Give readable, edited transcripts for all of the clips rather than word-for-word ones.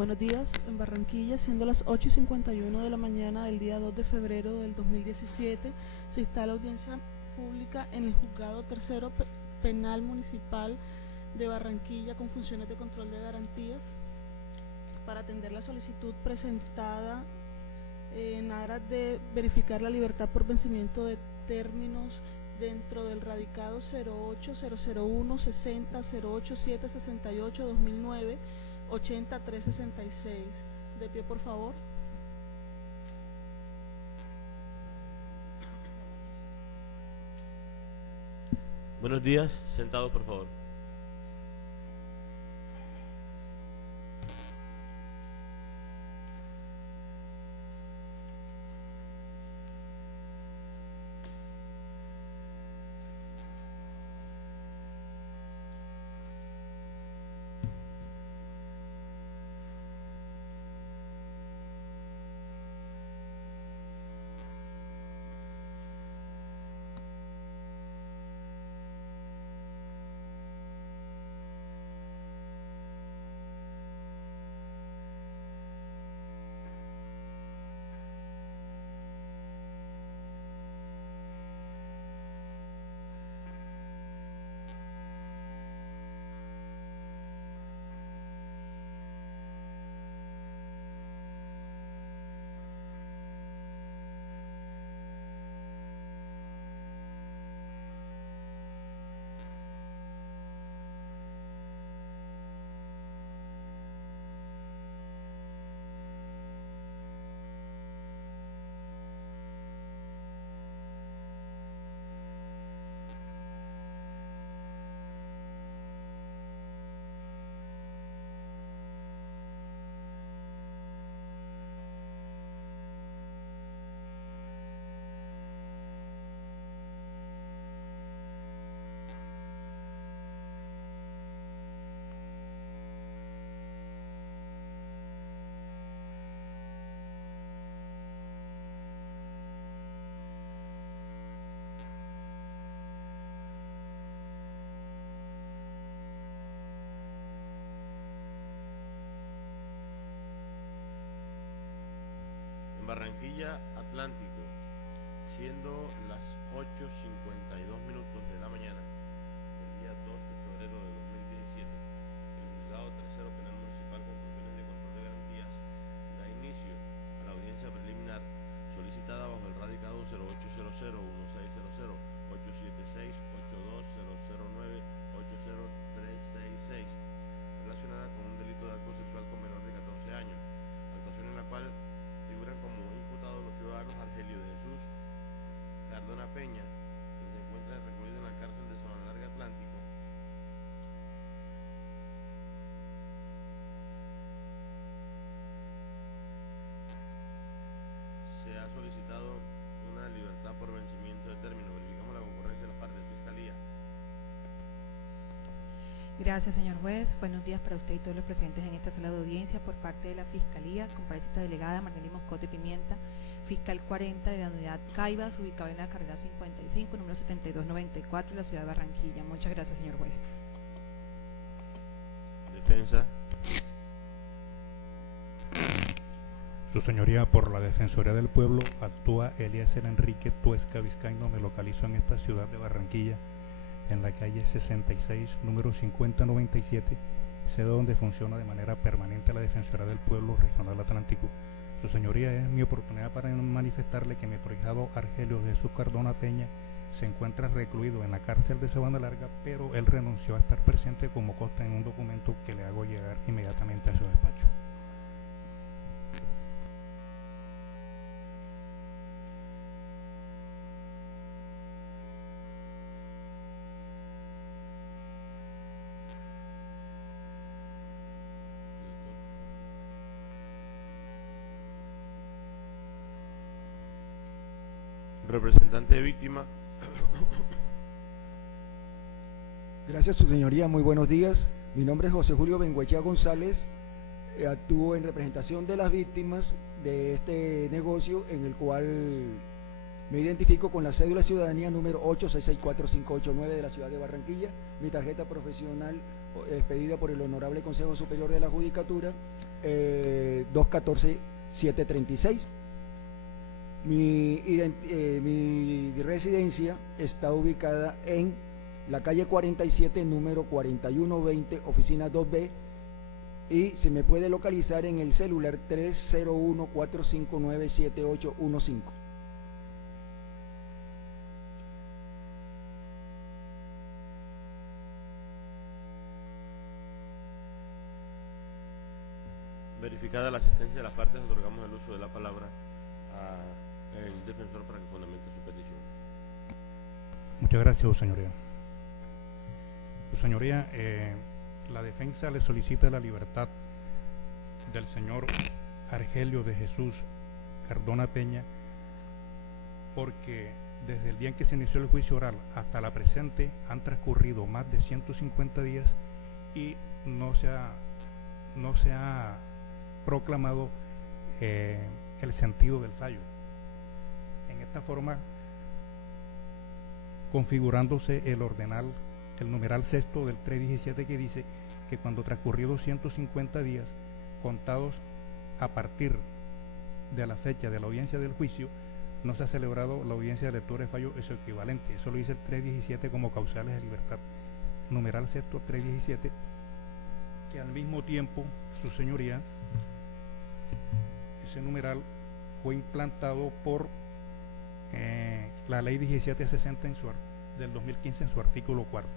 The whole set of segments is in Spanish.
Buenos días. En Barranquilla, siendo las 8:51 de la mañana del día 2 de febrero del 2017, se instala audiencia pública en el Juzgado Tercero Penal Municipal de Barranquilla con funciones de control de garantías para atender la solicitud presentada en aras de verificar la libertad por vencimiento de términos dentro del radicado 08001 60 087 68 2009 8366. De pie, por favor. Buenos días, sentado por favor. Barranquilla, Atlántico, siendo las 8:52 de la mañana del día 2 de febrero de 2017, el Juzgado Tercero Penal Municipal con funciones de control de garantías da inicio a la audiencia preliminar solicitada bajo el radicado 0800 1600 876 82009 80366 relacionada con un delito de acoso sexual con menor de 14 años, actuación en la cual figuran como imputados los ciudadanos Argelio de Jesús Cardona Peña, quien se encuentra recluido en la cárcel de Zona Larga Atlántico, se ha solicitado una libertad por vencimiento de término. Verificamos la concurrencia de las partes. Fiscalía. Gracias, señor juez. Buenos días para usted y todos los presentes en esta sala de audiencia. Por parte de la Fiscalía, comparece esta delegada Marlene Moscote Pimienta, fiscal 40 de la unidad Caibas, ubicado en la carrera 55, número 7294, de la ciudad de Barranquilla. Muchas gracias, señor juez. Defensa. Su señoría, por la Defensoría del Pueblo, actúa Eliezer Enrique Tuesca Vizcaíno. Me localizo en esta ciudad de Barranquilla, en la calle 66, número 5097, sede donde funciona de manera permanente la Defensoría del Pueblo Regional Atlántico. Su señoría, es mi oportunidad para manifestarle que mi prohijado Argelio Jesús Cardona Peña se encuentra recluido en la cárcel de Sabana Larga, pero él renunció a estar presente como consta en un documento que le hago llegar inmediatamente a su despacho. Representante de víctima. Gracias, su señoría, muy buenos días. Mi nombre es José Julio Benguechea González. Actúo en representación de las víctimas de este negocio en el cual Me identifico con la cédula de ciudadanía número 8664589 de la ciudad de Barranquilla, mi tarjeta profesional expedida por el Honorable Consejo Superior de la Judicatura 214736. Mi residencia está ubicada en la calle 47, número 4120, oficina 2B, y se me puede localizar en el celular 301-459-7815. Verificada la asistencia de las partes, otorgamos el uso de la palabra al defensor para que fundamente su petición. Muchas gracias, su señoría. Su señoría, la defensa le solicita la libertad del señor Argelio de Jesús Cardona Peña, porque desde el día en que se inició el juicio oral hasta la presente han transcurrido más de 150 días y no se ha proclamado el sentido del fallo. En esta forma, configurándose el numeral sexto del 317, que dice que cuando transcurridos 150 días contados a partir de la fecha de la audiencia del juicio, no se ha celebrado la audiencia de lectura de fallo, eso equivalente. Eso lo dice el 317 como causales de libertad. Numeral sexto 317, que al mismo tiempo, su señoría, ese numeral fue implantado por la ley 1760 del 2015 en su artículo 4.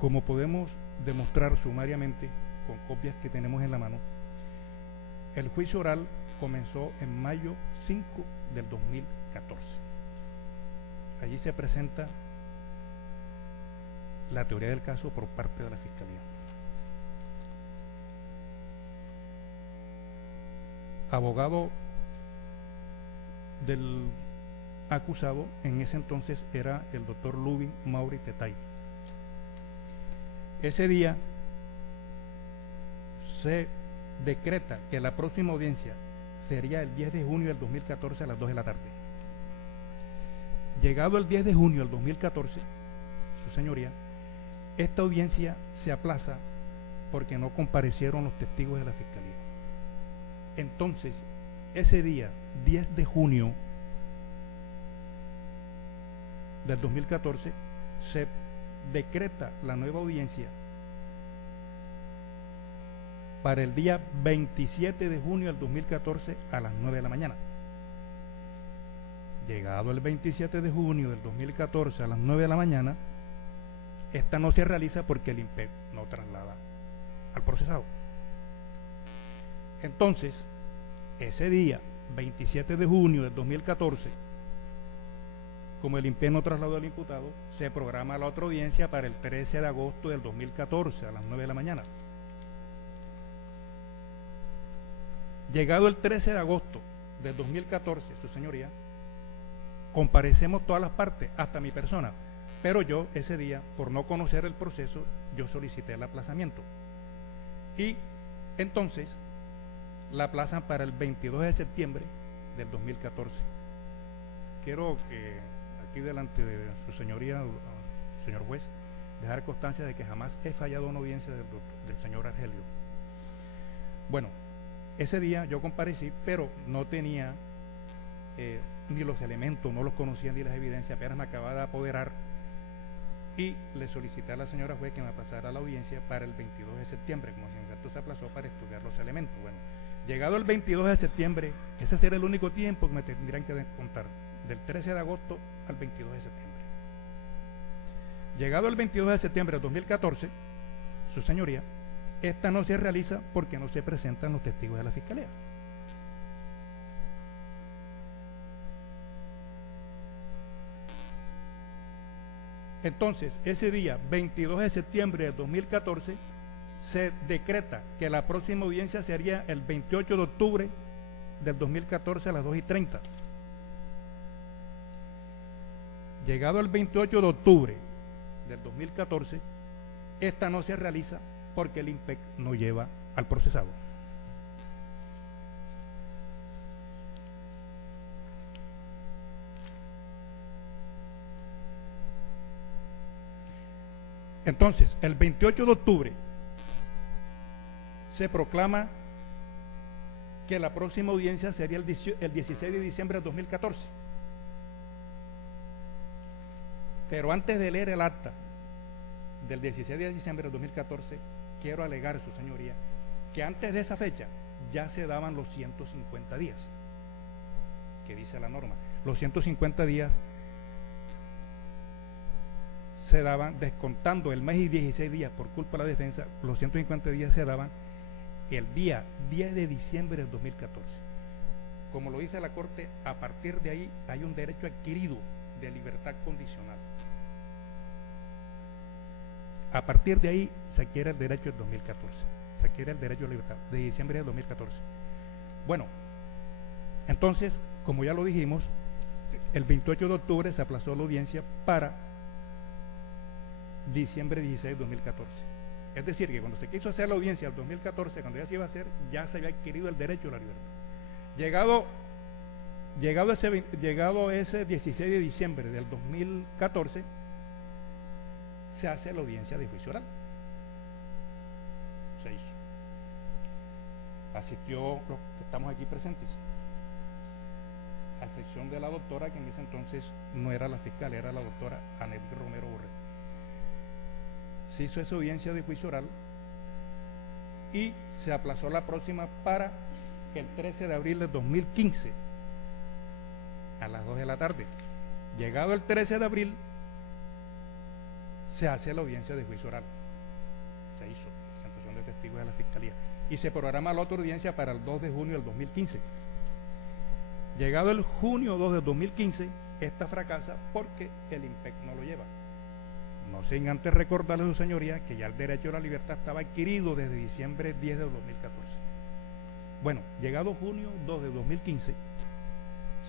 Como podemos demostrar sumariamente con copias que tenemos en la mano, el juicio oral comenzó en mayo 5 del 2014. Allí se presenta la teoría del caso por parte de la Fiscalía. Abogado del acusado en ese entonces era el doctor Lubin Mauri Tetay. Ese día se decreta que la próxima audiencia sería el 10 de junio del 2014 a las 2 de la tarde. Llegado el 10 de junio del 2014, su señoría, esta audiencia se aplaza porque no comparecieron los testigos de la Fiscalía. Entonces, ese día, 10 de junio del 2014, se decreta la nueva audiencia para el día 27 de junio del 2014 a las 9 de la mañana. Llegado el 27 de junio del 2014 a las 9 de la mañana, esta no se realiza porque el INPEC no traslada al procesado. Entonces, ese día, 27 de junio del 2014, como el INPEC no trasladó al imputado, se programa la otra audiencia para el 13 de agosto del 2014 a las 9 de la mañana. Llegado el 13 de agosto del 2014, su señoría, comparecemos todas las partes, hasta mi persona, pero yo ese día, por no conocer el proceso, yo solicité el aplazamiento. Y entonces la aplazan para el 22 de septiembre del 2014. Quiero que aquí delante de su señoría, señor juez, dejar constancia de que jamás he fallado una audiencia del señor Argelio. Bueno, ese día yo comparecí, pero no tenía ni los elementos, no los conocía ni las evidencias, apenas me acababa de apoderar y le solicité a la señora juez que me pasara la audiencia para el 22 de septiembre, como si se aplazó para estudiar los elementos. Bueno, llegado el 22 de septiembre, ese será el único tiempo que me tendrían que contar, del 13 de agosto al 22 de septiembre. Llegado el 22 de septiembre del 2014, su señoría, esta no se realiza porque no se presentan los testigos de la Fiscalía. Entonces, ese día, 22 de septiembre del 2014, se decreta que la próxima audiencia sería el 28 de octubre del 2014 a las 2:30. Llegado el 28 de octubre del 2014, esta no se realiza porque el INPEC no lleva al procesado. Entonces, el 28 de octubre se proclama que la próxima audiencia sería el 16 de diciembre de 2014. Pero antes de leer el acta del 16 de diciembre de 2014, quiero alegar, su señoría, que antes de esa fecha ya se daban los 150 días, que dice la norma. Los 150 días se daban descontando el mes y 16 días por culpa de la defensa. Los 150 días se daban el día 10 de diciembre del 2014. Como lo dice la Corte, a partir de ahí hay un derecho adquirido de libertad condicional. A partir de ahí se adquiere el derecho del 2014. Se adquiere el derecho de libertad de diciembre del 2014. Bueno, entonces, como ya lo dijimos, el 28 de octubre se aplazó la audiencia para diciembre 16 de 2014. Es decir, que cuando se quiso hacer la audiencia el 2014, cuando ya se iba a hacer, ya se había adquirido el derecho a la libertad. Llegado ese 16 de diciembre del 2014, se hace la audiencia de juicio oral. Se hizo. Asistió los que estamos aquí presentes, a excepción de la doctora, que en ese entonces no era la fiscal, era la doctora Anel Romero Borrell. Se hizo esa audiencia de juicio oral y se aplazó la próxima para el 13 de abril de 2015 a las 2 de la tarde. Llegado el 13 de abril, se hace la audiencia de juicio oral. Se hizo presentación de testigos de la Fiscalía y se programa la otra audiencia para el 2 de junio del 2015. Llegado el junio 2 del 2015, esta fracasa porque el IMPEC no lo lleva. No sin antes recordarle a su señoría que ya el derecho a la libertad estaba adquirido desde diciembre 10 de 2014. Bueno, llegado junio 2 de 2015,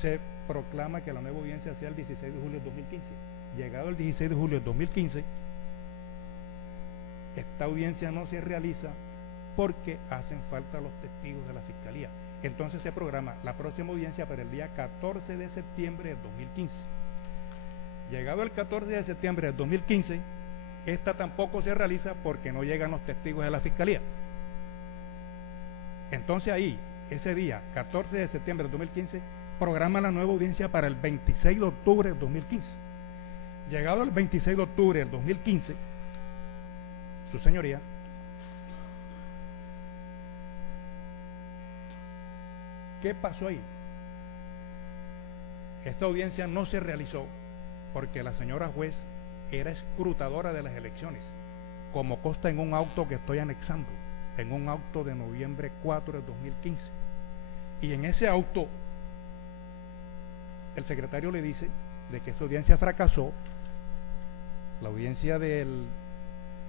se proclama que la nueva audiencia sea el 16 de julio de 2015. Llegado el 16 de julio de 2015, esta audiencia no se realiza porque hacen falta los testigos de la Fiscalía. Entonces se programa la próxima audiencia para el día 14 de septiembre de 2015. Llegado el 14 de septiembre del 2015, esta tampoco se realiza porque no llegan los testigos de la Fiscalía. Entonces ahí, ese día, 14 de septiembre del 2015, programa la nueva audiencia para el 26 de octubre del 2015. Llegado el 26 de octubre del 2015, su señoría, ¿qué pasó ahí? Esta audiencia no se realizó porque la señora juez era escrutadora de las elecciones, como consta en un auto que estoy anexando, en un auto de noviembre 4 de 2015. Y en ese auto, el secretario le dice de que esta audiencia fracasó. La audiencia del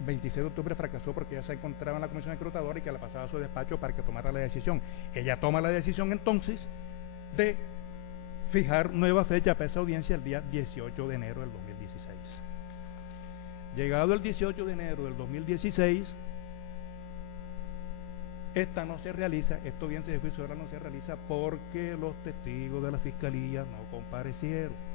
26 de octubre fracasó porque ya se encontraba en la comisión escrutadora y que la pasaba a su despacho para que tomara la decisión. Ella toma la decisión entonces de fijar nueva fecha para esa audiencia el día 18 de enero del 2016. Llegado el 18 de enero del 2016, esta no se realiza, esta audiencia de juicio oral no se realiza porque los testigos de la Fiscalía no comparecieron.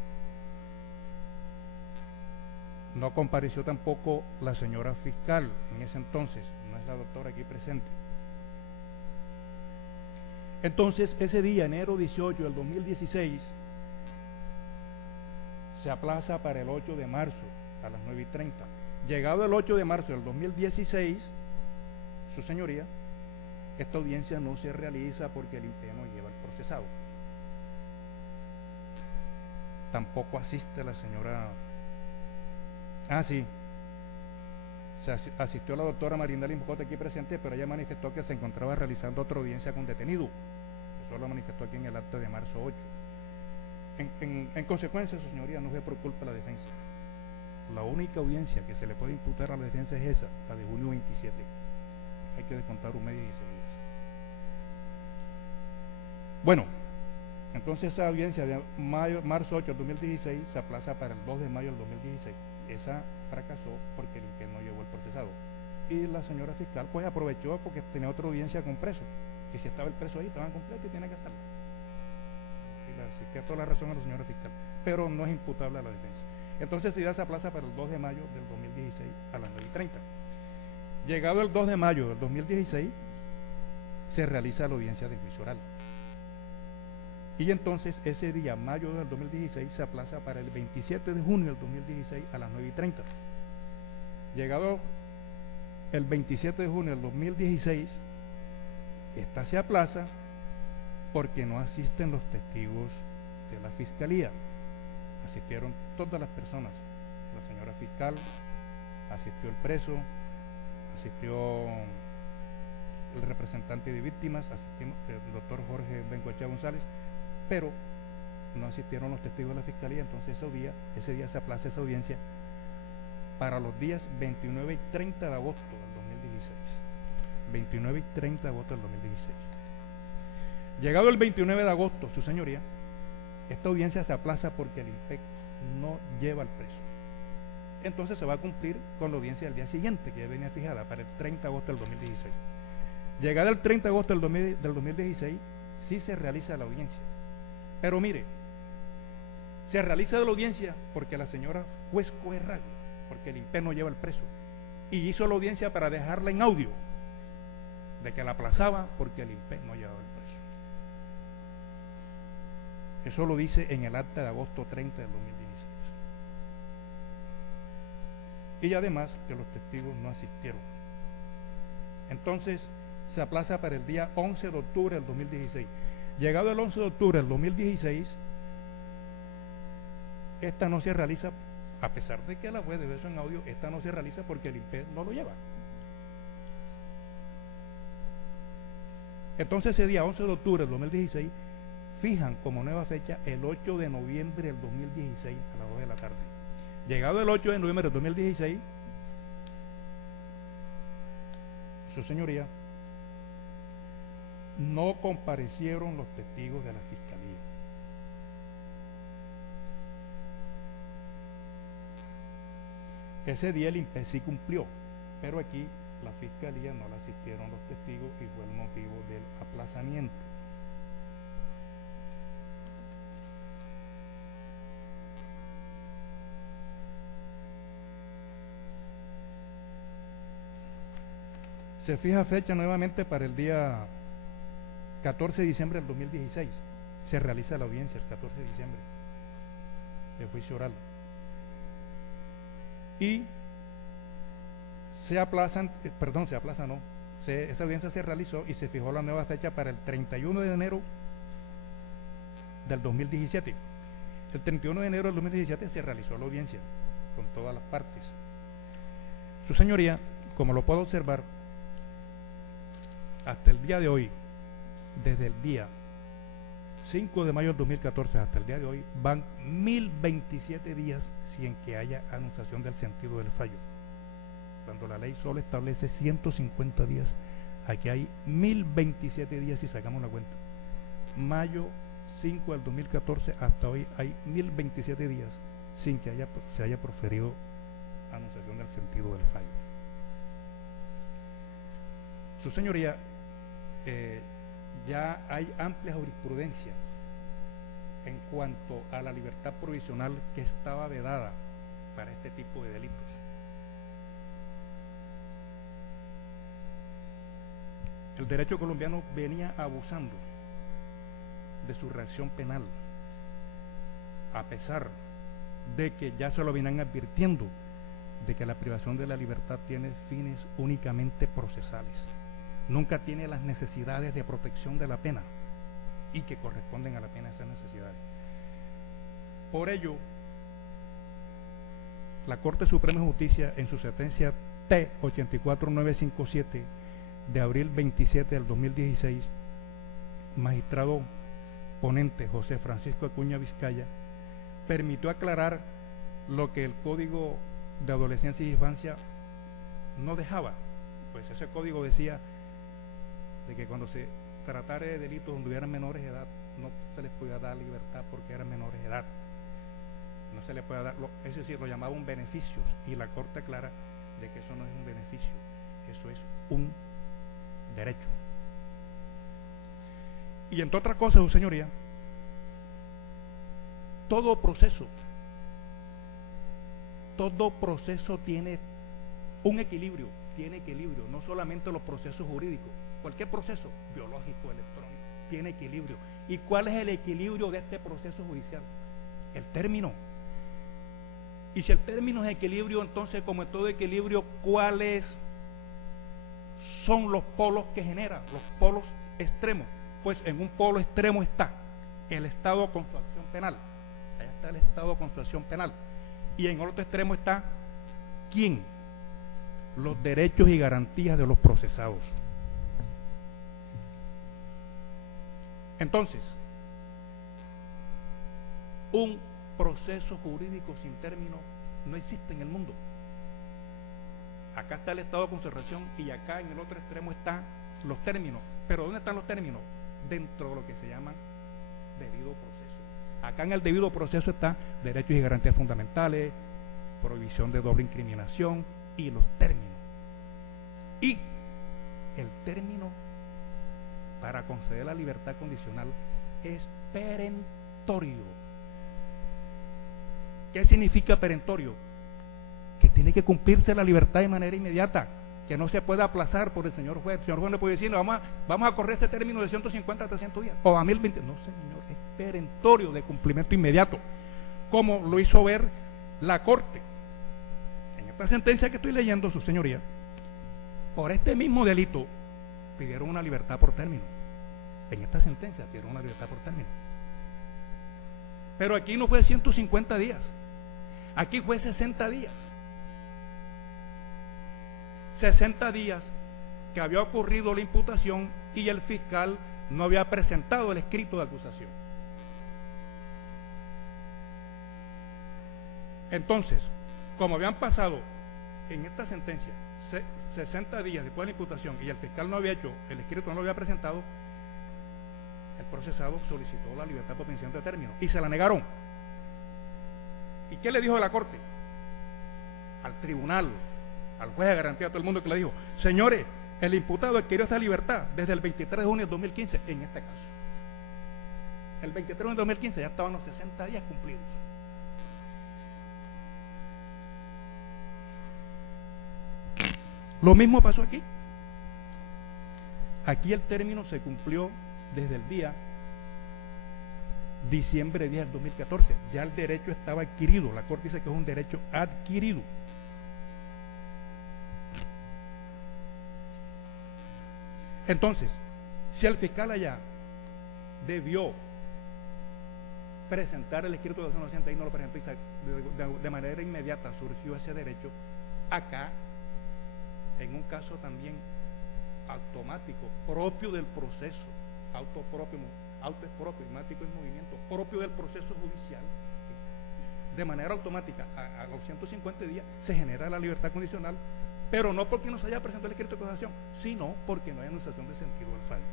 No compareció tampoco la señora fiscal en ese entonces, no es la doctora aquí presente. Entonces, ese día, enero 18 del 2016, se aplaza para el 8 de marzo a las 9:30. Llegado el 8 de marzo del 2016, su señoría, esta audiencia no se realiza porque el INPE no lleva el procesado. Tampoco asiste la señora. Sí. Asistió la doctora Marinda Limcote aquí presente, pero ella manifestó que se encontraba realizando otra audiencia con detenido. Eso lo manifestó aquí en el acta de marzo 8. En consecuencia, su señoría, no fue por culpa de la defensa. La única audiencia que se le puede imputar a la defensa es esa, la de junio 27. Hay que descontar un mes y 16 días. Bueno, entonces esa audiencia de marzo 8 del 2016 se aplaza para el 2 de mayo del 2016. Esa fracasó porque el INPE no llevó el procesado. Y la señora fiscal pues aprovechó porque tenía otra audiencia con preso, que si estaba el preso ahí, estaban completos y tiene que hacerlo. Así que toda la razón a la señora fiscal, pero no es imputable a la defensa. Entonces se da esa plaza para el 2 de mayo del 2016. 2016 a las 9:30. Llegado el 2 de mayo del 2016, se realiza la audiencia de juicio oral. Y entonces ese día, mayo del 2016, se aplaza para el 27 de junio del 2016 a las 9:30. Llegado el 27 de junio del 2016, esta se aplaza porque no asisten los testigos de la Fiscalía. Asistieron todas las personas, la señora fiscal, asistió el preso, asistió el representante de víctimas, asistió el doctor Jorge Bengoechea González, pero no asistieron los testigos de la Fiscalía. Entonces ese día se aplaza esa audiencia para los días 29 y 30 de agosto del 2016. 29 y 30 de agosto del 2016. Llegado el 29 de agosto, su señoría, esta audiencia se aplaza porque el IMPEC no lleva al preso. Entonces se va a cumplir con la audiencia del día siguiente, que ya venía fijada para el 30 de agosto del 2016. Llegada el 30 de agosto del 2016, sí se realiza la audiencia. Pero mire, se realiza la audiencia porque la señora juez coge radio, porque el IMPEC no lleva al preso. Y hizo la audiencia para dejarla en audio, de que la aplazaba porque el IMPEC no llevaba el preso. Eso lo dice en el acta de agosto 30 del 2016. Y además que los testigos no asistieron. Entonces se aplaza para el día 11 de octubre del 2016. Llegado el 11 de octubre del 2016, esta no se realiza, a pesar de que la juez debe eso en audio, esta no se realiza porque el IMPEC no lo lleva. Entonces ese día 11 de octubre del 2016 fijan como nueva fecha el 8 de noviembre del 2016 a las 2 de la tarde. Llegado el 8 de noviembre del 2016, su señoría, no comparecieron los testigos de la Fiscalía. Ese día el IMPEC sí cumplió, pero aquí la Fiscalía no la asistieron los testigos y fue el motivo del aplazamiento. Se fija fecha nuevamente para el día 14 de diciembre del 2016. Se realiza la audiencia el 14 de diciembre de juicio oral. Y esa audiencia se realizó y se fijó la nueva fecha para el 31 de enero del 2017. El 31 de enero del 2017 se realizó la audiencia con todas las partes. Su señoría, como lo puedo observar, hasta el día de hoy, desde el día 5 de mayo del 2014 hasta el día de hoy, van 1027 días sin que haya anunciación del sentido del fallo. Cuando la ley solo establece 150 días, aquí hay 1027 días si sacamos la cuenta. Mayo 5 del 2014 hasta hoy hay 1027 días sin que se haya proferido anunciación del sentido del fallo. Su señoría, ya hay amplia jurisprudencia en cuanto a la libertad provisional que estaba vedada para este tipo de delitos. El derecho colombiano venía abusando de su reacción penal, a pesar de que ya se lo venían advirtiendo de que la privación de la libertad tiene fines únicamente procesales. Nunca tiene las necesidades de protección de la pena y que corresponden a la pena esas necesidades. Por ello, la Corte Suprema de Justicia, en su sentencia T-84957 de abril 27 del 2016, magistrado ponente José Francisco Acuña Vizcaya, permitió aclarar lo que el Código de Adolescencia y Infancia no dejaba. Pues ese código decía de que cuando se tratara de delitos donde hubieran menores de edad, no se les podía dar libertad porque eran menores de edad. No se les puede dar, es decir, lo llamaban beneficios, y la Corte aclara de que eso no es un beneficio, eso es un derecho. Y entre otras cosas, su señoría, todo proceso tiene un equilibrio, tiene equilibrio, no solamente los procesos jurídicos, cualquier proceso biológico, electrónico, tiene equilibrio. ¿Y cuál es el equilibrio de este proceso judicial? El término. Y si el término es equilibrio, entonces, como en todo equilibrio, ¿cuáles son los polos que genera? Los polos extremos. Pues en un polo extremo está el Estado con su acción penal. Ahí está el Estado con su acción penal. Y en el otro extremo está ¿quién? Los derechos y garantías de los procesados. Entonces, un proceso jurídico sin término no existe en el mundo. Acá está el estado de conservación y acá en el otro extremo están los términos. Pero ¿dónde están los términos? Dentro de lo que se llama debido proceso. Acá en el debido proceso está derechos y garantías fundamentales, prohibición de doble incriminación y los términos. Y el término para conceder la libertad condicional es perentorio. ¿Qué significa perentorio? Que tiene que cumplirse la libertad de manera inmediata, que no se puede aplazar por el señor juez. El señor juez no puede decir, vamos a correr este término de 150 a 300 días o a 1020. No, señor, es perentorio, de cumplimiento inmediato, como lo hizo ver la Corte. En esta sentencia que estoy leyendo, su señoría, por este mismo delito pidieron una libertad por término. En esta sentencia pidieron una libertad por término. Pero aquí no fue 150 días, aquí fue 60 días. 60 días que había ocurrido la imputación y el fiscal no había presentado el escrito de acusación. Entonces, como habían pasado en esta sentencia 60 días después de la imputación y el fiscal no había hecho el escrito, no lo había presentado, el procesado solicitó la libertad por vencimiento de término y se la negaron. ¿Y qué le dijo la Corte? Al tribunal, al juez de garantía, a todo el mundo, que le dijo, señores, el imputado adquirió esta libertad desde el 23 de junio de 2015, en este caso. El 23 de junio de 2015 ya estaban los 60 días cumplidos. Lo mismo pasó aquí. Aquí el término se cumplió desde el día diciembre 10 del 2014. Ya el derecho estaba adquirido. La Corte dice que es un derecho adquirido. Entonces, si el fiscal allá debió presentar el escrito de acción y no lo presentó y de manera inmediata surgió ese derecho, acá, en un caso también automático, propio del proceso, auto es propio, automático es movimiento, propio del proceso judicial, de manera automática, a los 150 días se genera la libertad condicional, pero no porque no se haya presentado el escrito de acusación, sino porque no hay anunciación de sentido del fallo.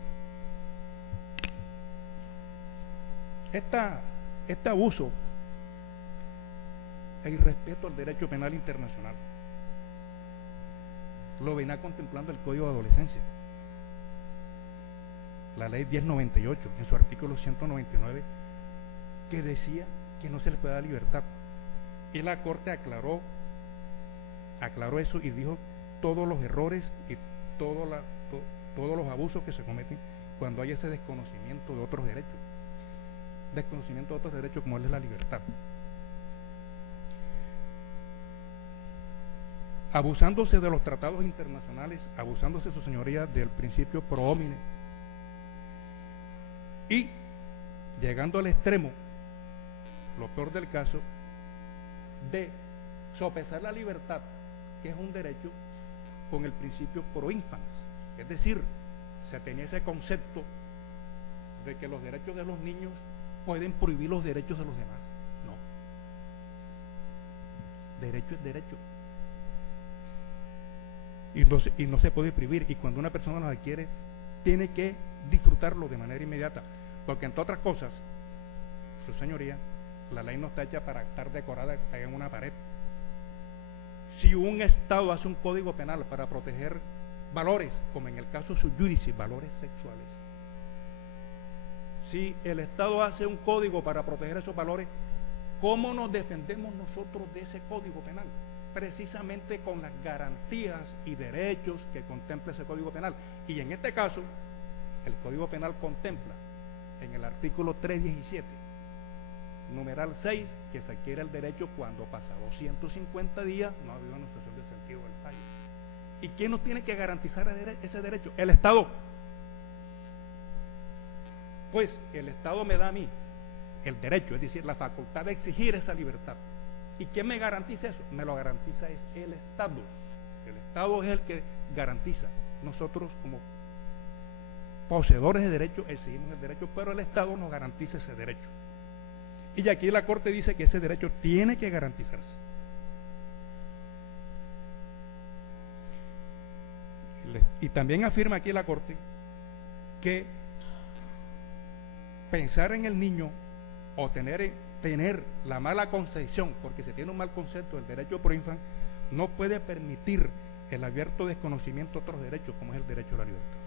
Este abuso e irrespeto al derecho penal internacional lo venía contemplando el Código de Adolescencia, la ley 1098, en su artículo 199, que decía que no se le puede dar libertad. Y la Corte aclaró eso y dijo todos los errores y todos los abusos que se cometen cuando hay ese desconocimiento de otros derechos. Desconocimiento de otros derechos como es la libertad. Abusándose de los tratados internacionales, abusándose, su señoría, del principio pro homine y llegando al extremo, lo peor del caso, de sopesar la libertad, que es un derecho, con el principio pro infans. Es decir, se tenía ese concepto de que los derechos de los niños pueden prohibir los derechos de los demás. No. Derecho es derecho. Y no se puede prohibir. Y cuando una persona los adquiere, tiene que disfrutarlo de manera inmediata. Porque, entre otras cosas, su señoría, la ley no está hecha para estar decorada en una pared. Si un Estado hace un código penal para proteger valores, como en el caso sui judice, valores sexuales, si el Estado hace un código para proteger esos valores, ¿cómo nos defendemos nosotros de ese código penal? precisamente con las garantías y derechos que contempla ese Código Penal. Y en este caso, el Código Penal contempla en el artículo 317, numeral 6, que se adquiere el derecho cuando pasados 150 días no ha habido anunciación del sentido del fallo. ¿Y quién nos tiene que garantizar ese derecho? El Estado. Pues el Estado me da a mí el derecho, es decir, la facultad de exigir esa libertad. ¿Y quién me garantiza eso? Me lo garantiza es el Estado. El Estado es el que garantiza. Nosotros como poseedores de derechos exigimos el derecho, pero el Estado nos garantiza ese derecho. Y aquí la Corte dice que ese derecho tiene que garantizarse. Y también afirma aquí la Corte que pensar en el niño o tener la mala concepción, porque se tiene un mal concepto del derecho pro infam, no puede permitir el abierto desconocimiento de otros derechos, como es el derecho a la libertad.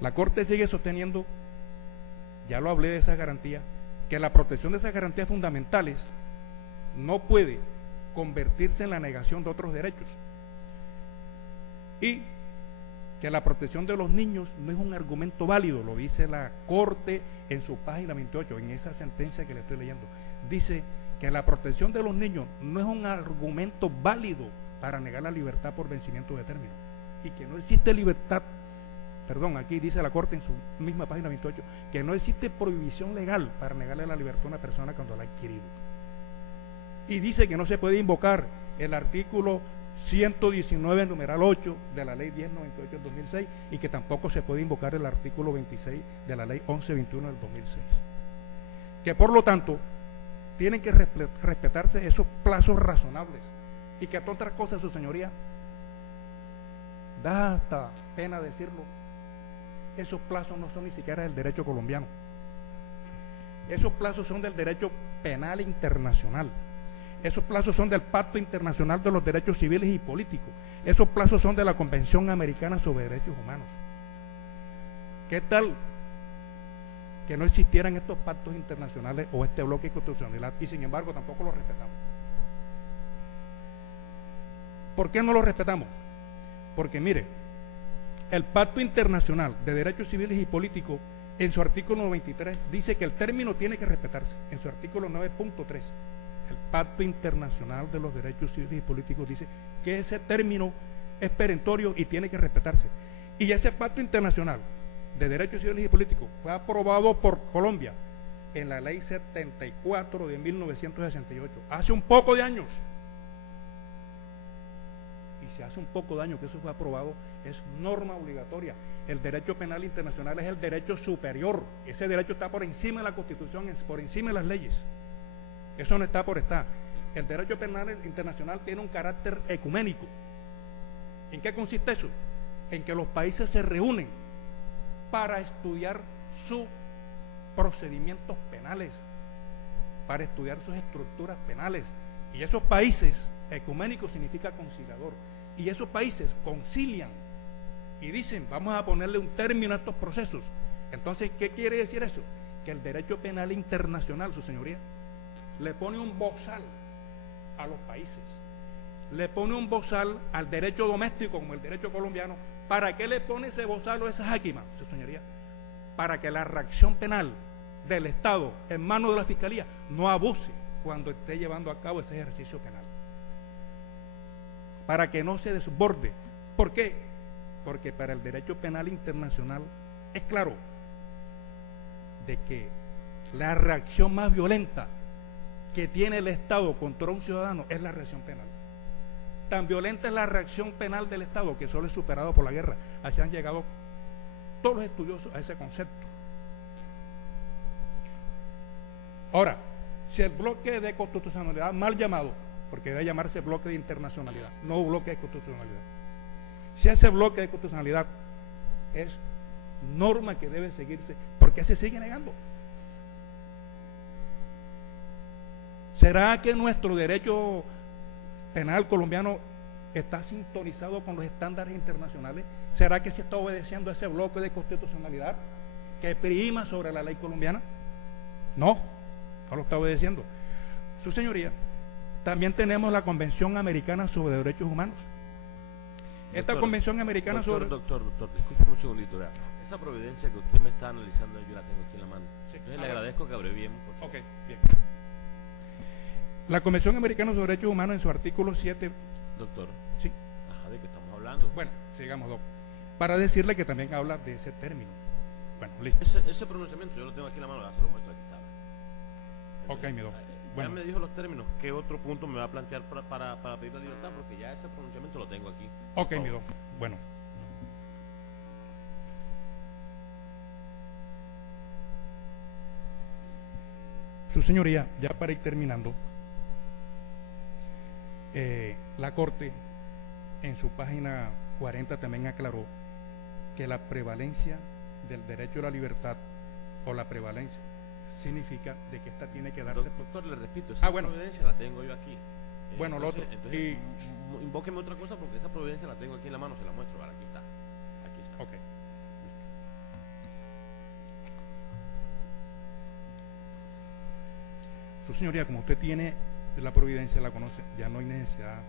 La Corte sigue sosteniendo, ya lo hablé de esas garantías, que la protección de esas garantías fundamentales no puede convertirse en la negación de otros derechos, y que la protección de los niños no es un argumento válido, lo dice la Corte en su página 28, en esa sentencia que le estoy leyendo. Dice que la protección de los niños no es un argumento válido para negar la libertad por vencimiento de término, y que no existe libertad, aquí dice la Corte en su misma página 28, que no existe prohibición legal para negarle la libertad a una persona cuando la ha adquirido. Y dice que no se puede invocar el artículo 119, numeral 8 de la ley 1098 del 2006, y que tampoco se puede invocar el artículo 26 de la ley 1121 del 2006. Que por lo tanto tienen que respetarse esos plazos razonables, y que a todas otras cosas, su señoría, da hasta pena decirlo, esos plazos no son ni siquiera del derecho colombiano. Esos plazos son del derecho penal internacional. Esos plazos son del Pacto Internacional de los Derechos Civiles y Políticos. Esos plazos son de la Convención Americana sobre Derechos Humanos. ¿Qué tal que no existieran estos pactos internacionales o este bloque de constitucionalidad, y sin embargo tampoco los respetamos? ¿Por qué no los respetamos? Porque mire, el Pacto Internacional de Derechos Civiles y Políticos, en su artículo 93, dice que el término tiene que respetarse. En su artículo 9.3, el Pacto Internacional de los Derechos Civiles y Políticos dice que ese término es perentorio y tiene que respetarse. Y ese Pacto Internacional de Derechos Civiles y Políticos fue aprobado por Colombia en la Ley 74 de 1968, hace un poco de años. Y si hace un poco de años que eso fue aprobado, es norma obligatoria. El derecho penal internacional es el derecho superior. Ese derecho está por encima de la Constitución, por encima de las leyes. Eso no está por estar. El derecho penal internacional tiene un carácter ecuménico. ¿En qué consiste eso? En que los países se reúnen para estudiar sus procedimientos penales, para estudiar sus estructuras penales. Y esos países, ecuménico significa conciliador, y esos países concilian y dicen, vamos a ponerle un término a estos procesos. Entonces, ¿qué quiere decir eso? Que el derecho penal internacional, su señoría, le pone un bozal a los países, le pone un bozal al derecho doméstico como el derecho colombiano. ¿Para qué le pone ese bozal o esa jáquima, su señoría? Para que la reacción penal del Estado en manos de la Fiscalía no abuse cuando esté llevando a cabo ese ejercicio penal, para que no se desborde. ¿Por qué? Porque para el derecho penal internacional es claro de que la reacción más violenta que tiene el Estado contra un ciudadano es la reacción penal. Tan violenta es la reacción penal del Estado que solo es superado por la guerra. Así han llegado todos los estudiosos a ese concepto. Ahora, si el bloque de constitucionalidad, mal llamado, porque debe llamarse bloque de internacionalidad, no bloque de constitucionalidad, si ese bloque de constitucionalidad es norma que debe seguirse, ¿por qué se sigue negando? ¿Será que nuestro derecho penal colombiano está sintonizado con los estándares internacionales? ¿Será que se está obedeciendo a ese bloque de constitucionalidad? que prima sobre la ley colombiana. No lo está obedeciendo. Su señoría, también tenemos la Convención Americana sobre Derechos Humanos. Esta Convención Americana sobre... Doctor, discúlpeme un segundito, vea. Esa providencia que usted me está analizando, yo la tengo aquí en la mano. Sí. Entonces le agradezco que abreviemos, por favor. Ok, bien. La Convención Americana sobre Derechos Humanos en su artículo 7... Doctor. Sí. Ajá, ¿de qué estamos hablando? Bueno, sigamos, doc. Para decirle que también habla de ese término. Bueno, listo. Ese pronunciamiento yo lo tengo aquí en la mano, ya se lo muestro, aquí está. Ok, mi doc. Ya Bueno. me dijo los términos. ¿Qué otro punto me va a plantear para pedir la libertad? Porque ya ese pronunciamiento lo tengo aquí. Ok, mi doc. Bueno. Su señoría, ya para ir terminando, la Corte en su página 40 también aclaró que la prevalencia del derecho a la libertad o la prevalencia significa de que esta tiene que darse... Doctor, le repito, esa bueno. providencia la tengo yo aquí. Bueno, lo otro. Entonces, invóqueme otra cosa porque esa providencia la tengo aquí en la mano, se la muestro. Ahora, aquí está. Aquí está. Ok. Su señoría, como usted tiene la providencia, la conoce, ya no hay necesidad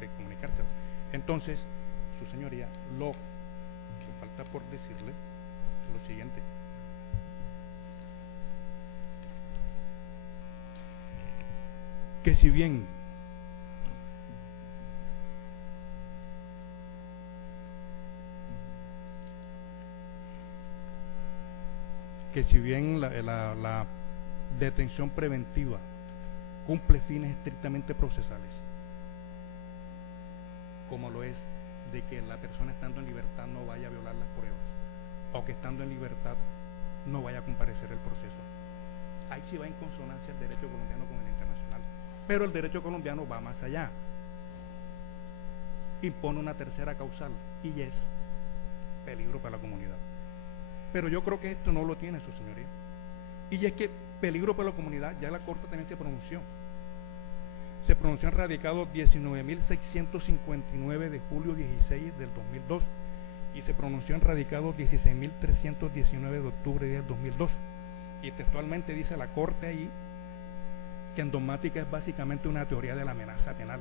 de comunicársela. Entonces, su señoría, lo que falta por decirle es lo siguiente. Que si bien la detención preventiva cumple fines estrictamente procesales, como lo es de que la persona estando en libertad no vaya a violar las pruebas, o que estando en libertad no vaya a comparecer el proceso. Ahí sí va en consonancia el derecho colombiano con el internacional, pero el derecho colombiano va más allá, impone una tercera causal y es peligro para la comunidad. Pero yo creo que esto no lo tiene su señoría, y es que peligro para la comunidad, ya la Corte también se pronunció en radicado 19.659 de julio 16 del 2002 y se pronunció en radicado 16.319 de octubre del 2002, y textualmente dice la Corte ahí que endomática es básicamente una teoría de la amenaza penal.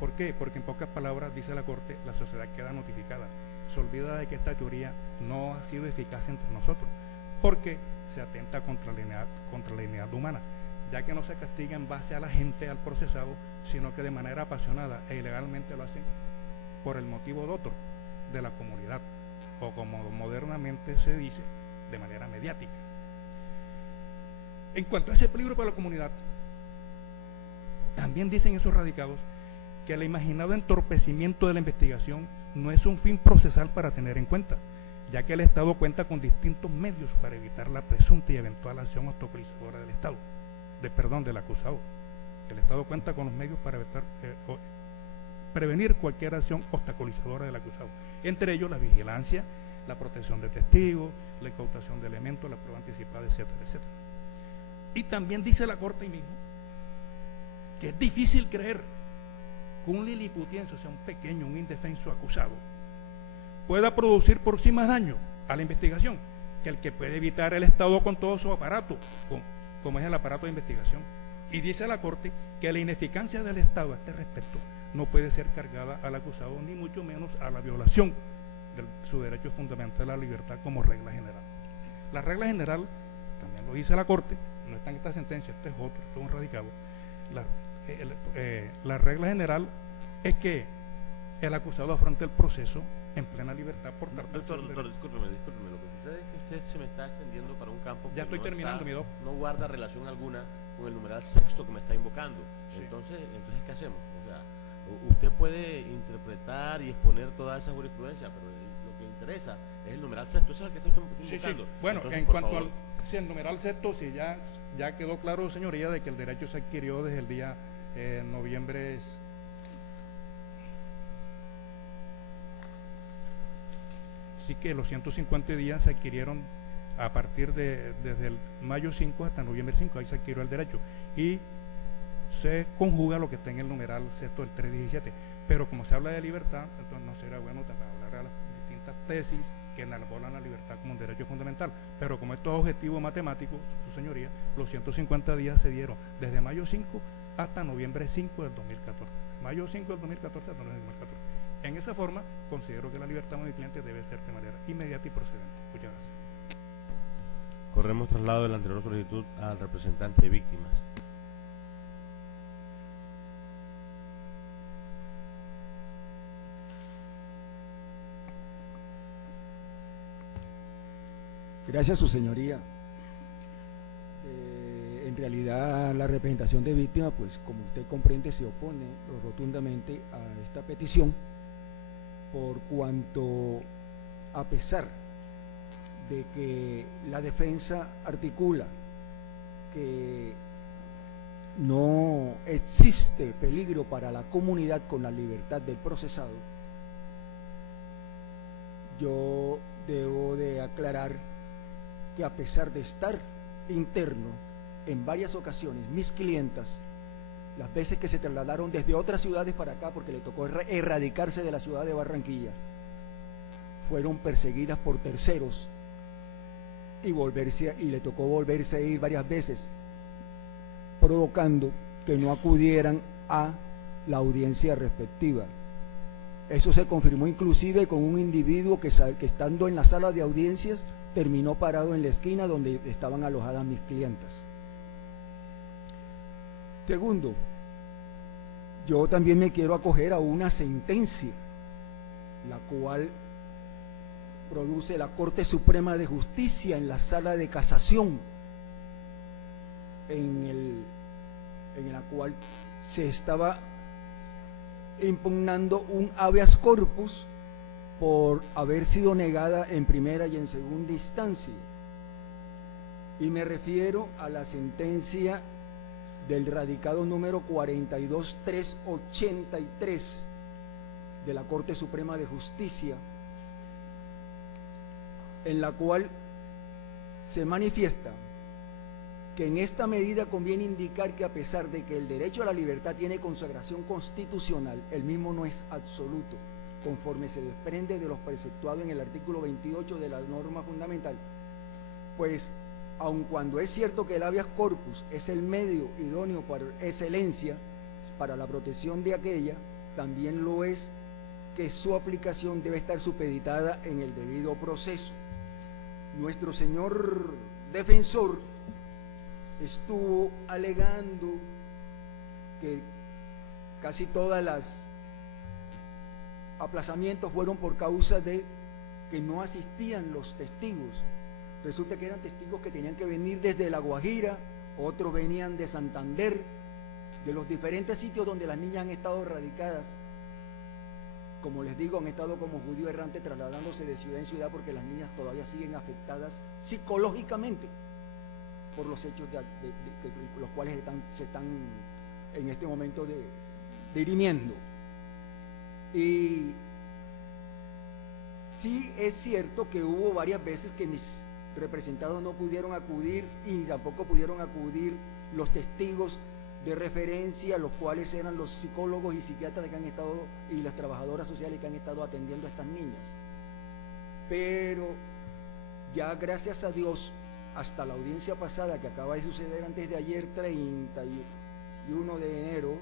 ¿Por qué? Porque en pocas palabras, dice la Corte, la sociedad queda notificada, se olvida de que esta teoría no ha sido eficaz entre nosotros, porque se atenta contra la dignidad humana, ya que no se castiga en base a la gente, al procesado, sino que de manera apasionada e ilegalmente lo hacen por el motivo de otro, de la comunidad, o como modernamente se dice, de manera mediática. En cuanto a ese peligro para la comunidad, también dicen esos radicados que el imaginado entorpecimiento de la investigación no es un fin procesal para tener en cuenta, ya que el Estado cuenta con distintos medios para evitar la presunta y eventual acción obstaculizadora del Estado, del acusado. El Estado cuenta con los medios para evitar, prevenir cualquier acción obstaculizadora del acusado, entre ellos la vigilancia, la protección de testigos, la incautación de elementos, la prueba anticipada, etcétera, etcétera. Y también dice la Corte ahí mismo que es difícil creer que un liliputiense, o sea, un pequeño, un indefenso acusado, pueda producir por sí más daño a la investigación que el que puede evitar el Estado con todo su aparato, como es el aparato de investigación. Y dice la Corte que la ineficacia del Estado a este respecto no puede ser cargada al acusado, ni mucho menos a la violación de su derecho fundamental a la libertad como regla general. La regla general, también lo dice la Corte, no está en esta sentencia, este es otro, esto es un radicado. La regla general es que el acusado afronte el proceso en plena libertad por tratar de... Doctor, discúlpeme, lo que sucede es que usted se me está extendiendo para un campo que ya estoy terminando, mi doc. No guarda relación alguna con el numeral sexto que me está invocando. Sí. Entonces, ¿qué hacemos? O sea, usted puede interpretar y exponer toda esa jurisprudencia, pero lo que interesa es el numeral sexto, ese es el que estoy invocando. Sí. Bueno, entonces, en cuanto al el numeral sexto, sí, ya quedó claro, señoría, de que el derecho se adquirió desde el día noviembre... Así que los 150 días se adquirieron a partir desde el mayo 5 hasta noviembre 5, ahí se adquirió el derecho. Y se conjuga lo que está en el numeral sexto del 317. Pero como se habla de libertad, entonces no será bueno también hablar de las distintas tesis que enarbolan la libertad como un derecho fundamental. Pero como esto es objetivo matemático, su señoría, los 150 días se dieron desde mayo 5 hasta noviembre 5 del 2014. Mayo 5 del 2014 hasta noviembre del 2014. En esa forma, considero que la libertad de mi cliente debe ser de manera inmediata y procedente. Muchas gracias. Corremos traslado de la anterior solicitud al representante de víctimas. Gracias, su señoría. En realidad, la representación de víctimas, pues como usted comprende, se opone rotundamente a esta petición, por cuanto, a pesar de que la defensa articula que no existe peligro para la comunidad con la libertad del procesado, yo debo de aclarar que, a pesar de estar interno en varias ocasiones, mis clientas, las veces que se trasladaron desde otras ciudades para acá porque le tocó erradicarse de la ciudad de Barranquilla, fueron perseguidas por terceros y le tocó volverse a ir varias veces, provocando que no acudieran a la audiencia respectiva. Eso se confirmó inclusive con un individuo que estando en la sala de audiencias terminó parado en la esquina donde estaban alojadas mis clientas. Segundo, yo también me quiero acoger a una sentencia, la cual produce la Corte Suprema de Justicia en la sala de casación, en la cual se estaba impugnando un habeas corpus por haber sido negada en primera y en segunda instancia. Y me refiero a la sentencia del radicado número 42383 de la Corte Suprema de Justicia, en la cual se manifiesta que en esta medida conviene indicar que, a pesar de que el derecho a la libertad tiene consagración constitucional, el mismo no es absoluto, conforme se desprende de los preceptuados en el artículo 28 de la norma fundamental, pues aun cuando es cierto que el habeas corpus es el medio idóneo por excelencia para la protección de aquella, también lo es que su aplicación debe estar supeditada en el debido proceso. Nuestro señor defensor estuvo alegando que casi todas las aplazamientos fueron por causa de que no asistían los testigos. Resulta que eran testigos que tenían que venir desde La Guajira, otros venían de Santander, de los diferentes sitios donde las niñas han estado radicadas. Como les digo, han estado como judío errante trasladándose de ciudad en ciudad porque las niñas todavía siguen afectadas psicológicamente por los hechos los cuales se están en este momento dirimiendo. Y sí es cierto que hubo varias veces que mis representados no pudieron acudir y tampoco pudieron acudir los testigos de referencia, los cuales eran los psicólogos y psiquiatras que han estado y las trabajadoras sociales que han estado atendiendo a estas niñas. Pero ya, gracias a Dios, hasta la audiencia pasada que acaba de suceder antes de ayer, 31 de enero,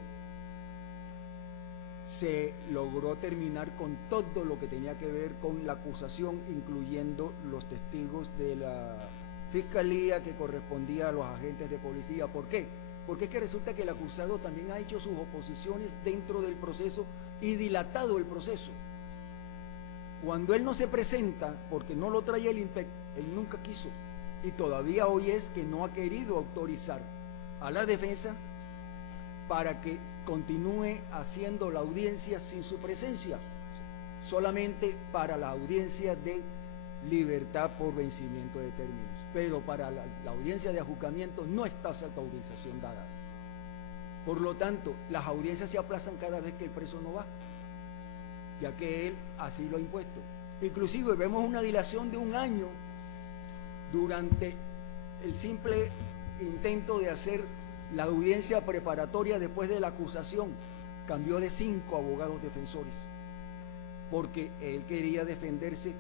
se logró terminar con todo lo que tenía que ver con la acusación, incluyendo los testigos de la fiscalía que correspondía a los agentes de policía. ¿Por qué? Porque es que resulta que el acusado también ha hecho sus oposiciones dentro del proceso y dilatado el proceso. Cuando él no se presenta, porque no lo trae el INPEC, él nunca quiso, y todavía hoy es que no ha querido autorizar a la defensa para que continúe haciendo la audiencia sin su presencia, solamente para la audiencia de libertad por vencimiento de términos, pero para la audiencia de ajuzgamiento no está esa autorización dada. Por lo tanto, las audiencias se aplazan cada vez que el preso no va, ya que él así lo ha impuesto. Inclusive vemos una dilación de 1 año durante el simple intento de hacer la audiencia preparatoria después de la acusación. Cambió de 5 abogados defensores porque él quería defenderse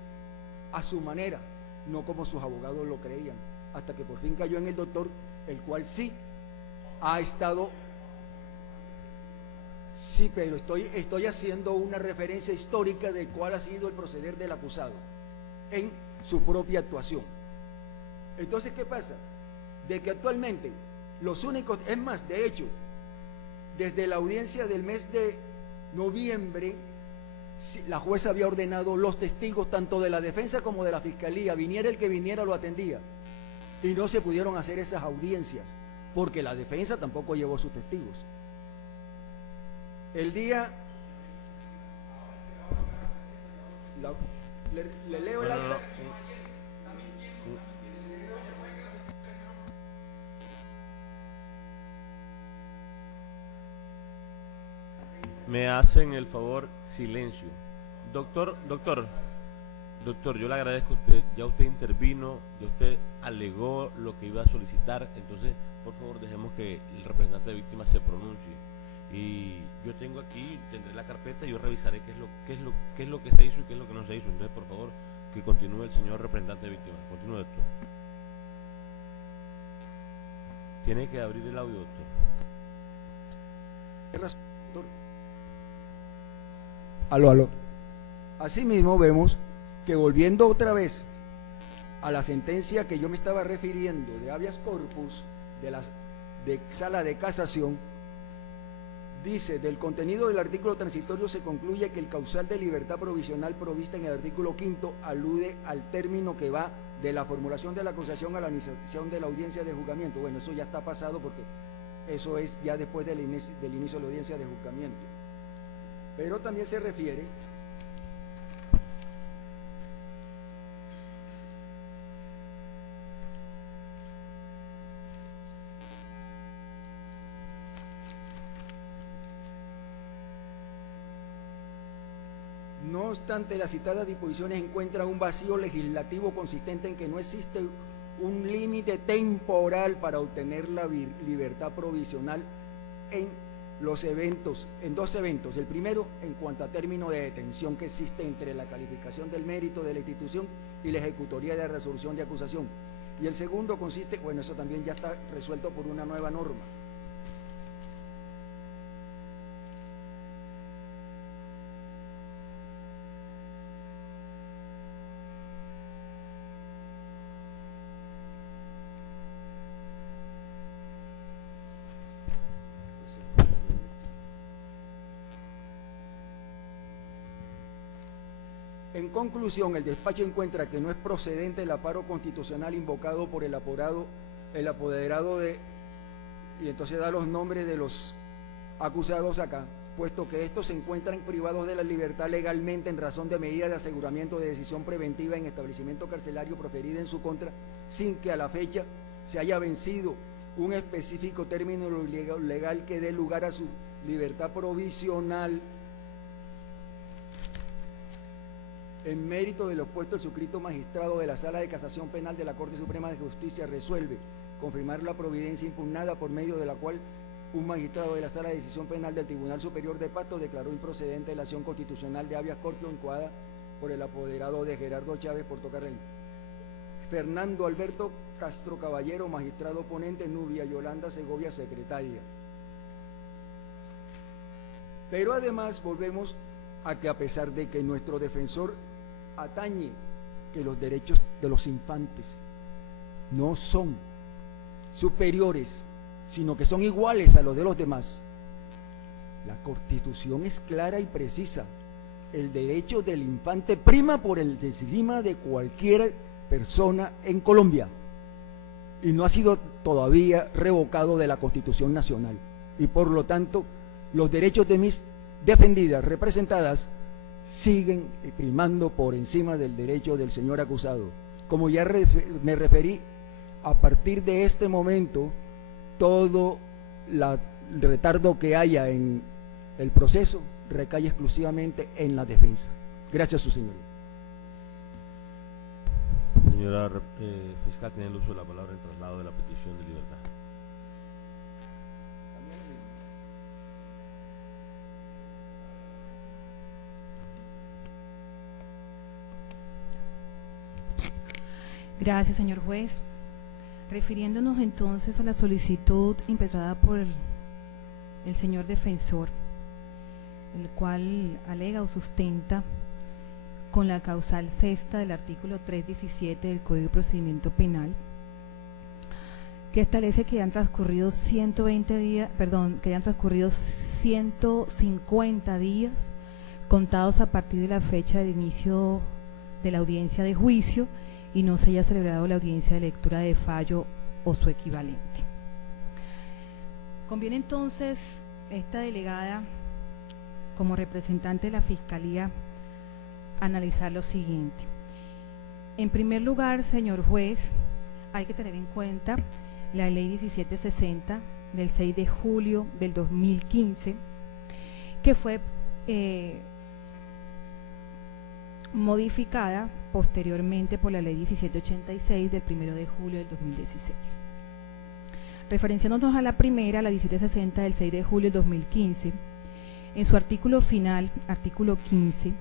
a su manera, no como sus abogados lo creían, hasta que por fin cayó en el doctor, el cual sí ha estado, sí, pero estoy haciendo una referencia histórica de cuál ha sido el proceder del acusado en su propia actuación. Entonces, ¿qué pasa? De que actualmente los únicos, es más, de hecho, desde la audiencia del mes de noviembre, la jueza había ordenado los testigos tanto de la defensa como de la fiscalía, viniera el que viniera lo atendía, y no se pudieron hacer esas audiencias porque la defensa tampoco llevó sus testigos. El día le leo el acta. Me hacen el favor, silencio. Doctor, yo le agradezco a usted, ya usted intervino, ya usted alegó lo que iba a solicitar, entonces, por favor, dejemos que el representante de víctimas se pronuncie. Y yo tengo aquí, tendré la carpeta y yo revisaré qué es lo que se hizo y qué es lo que no se hizo. Entonces, por favor, que continúe el señor representante de víctimas. Continúe, doctor. Tiene que abrir el audio, doctor. Aló. Asimismo vemos que, volviendo otra vez a la sentencia que yo me estaba refiriendo de habeas corpus de sala de casación, dice: del contenido del artículo transitorio se concluye que el causal de libertad provisional provista en el artículo 5º alude al término que va de la formulación de la acusación a la iniciación de la audiencia de juzgamiento. Bueno, eso ya está pasado porque eso es ya después del inicio de la audiencia de juzgamiento. Pero también se refiere no obstante, las citadas disposiciones encuentran un vacío legislativo consistente en que no existe un límite temporal para obtener la libertad provisional en dos eventos. El primero, en cuanto a término de detención que existe entre la calificación del mérito de la institución y la ejecutoría de la resolución de acusación. Y el segundo consiste, bueno, eso también ya está resuelto por una nueva norma. En conclusión, el despacho encuentra que no es procedente el amparo constitucional invocado por el apoderado y entonces da los nombres de los acusados acá, puesto que estos se encuentran privados de la libertad legalmente en razón de medida de aseguramiento de decisión preventiva en establecimiento carcelario proferida en su contra, sin que a la fecha se haya vencido un específico término legal que dé lugar a su libertad provisional. En mérito de lo expuesto, el suscrito magistrado de la Sala de Casación Penal de la Corte Suprema de Justicia resuelve confirmar la providencia impugnada por medio de la cual un magistrado de la Sala de Decisión Penal del Tribunal Superior de Pasto declaró improcedente la acción constitucional de habeas corpus incoada por el apoderado de Gerardo Chávez Portocarrero. Fernando Alberto Castro Caballero, magistrado ponente. Nubia Yolanda Segovia, secretaria. Pero además volvemos a que, a pesar de que nuestro defensor atañe que los derechos de los infantes no son superiores, sino que son iguales a los de los demás, la Constitución es clara y precisa: el derecho del infante prima por el de encima de cualquier persona en Colombia, y no ha sido todavía revocado de la Constitución Nacional, y por lo tanto los derechos de mis defendidas, representadas, siguen primando por encima del derecho del señor acusado. Como ya me referí, a partir de este momento, todo el retardo que haya en el proceso recae exclusivamente en la defensa. Gracias, su señoría. Señora fiscal, tiene el uso de la palabra en traslado de la petición de libertad. Gracias, señor juez. Refiriéndonos entonces a la solicitud impetrada por el señor defensor, el cual alega o sustenta con la causal sexta del artículo 317 del Código de Procedimiento Penal, que establece que han transcurrido 150 días contados a partir de la fecha del inicio de la audiencia de juicio y no se haya celebrado la audiencia de lectura de fallo o su equivalente. Conviene entonces esta delegada, como representante de la Fiscalía, analizar lo siguiente. En primer lugar, señor juez, hay que tener en cuenta la ley 1760 del 6 de julio del 2015, que fue modificada posteriormente por la ley 1786 del 1 de julio del 2016. Referenciándonos a la primera, la 1760 del 6 de julio del 2015, en su artículo final, artículo 15,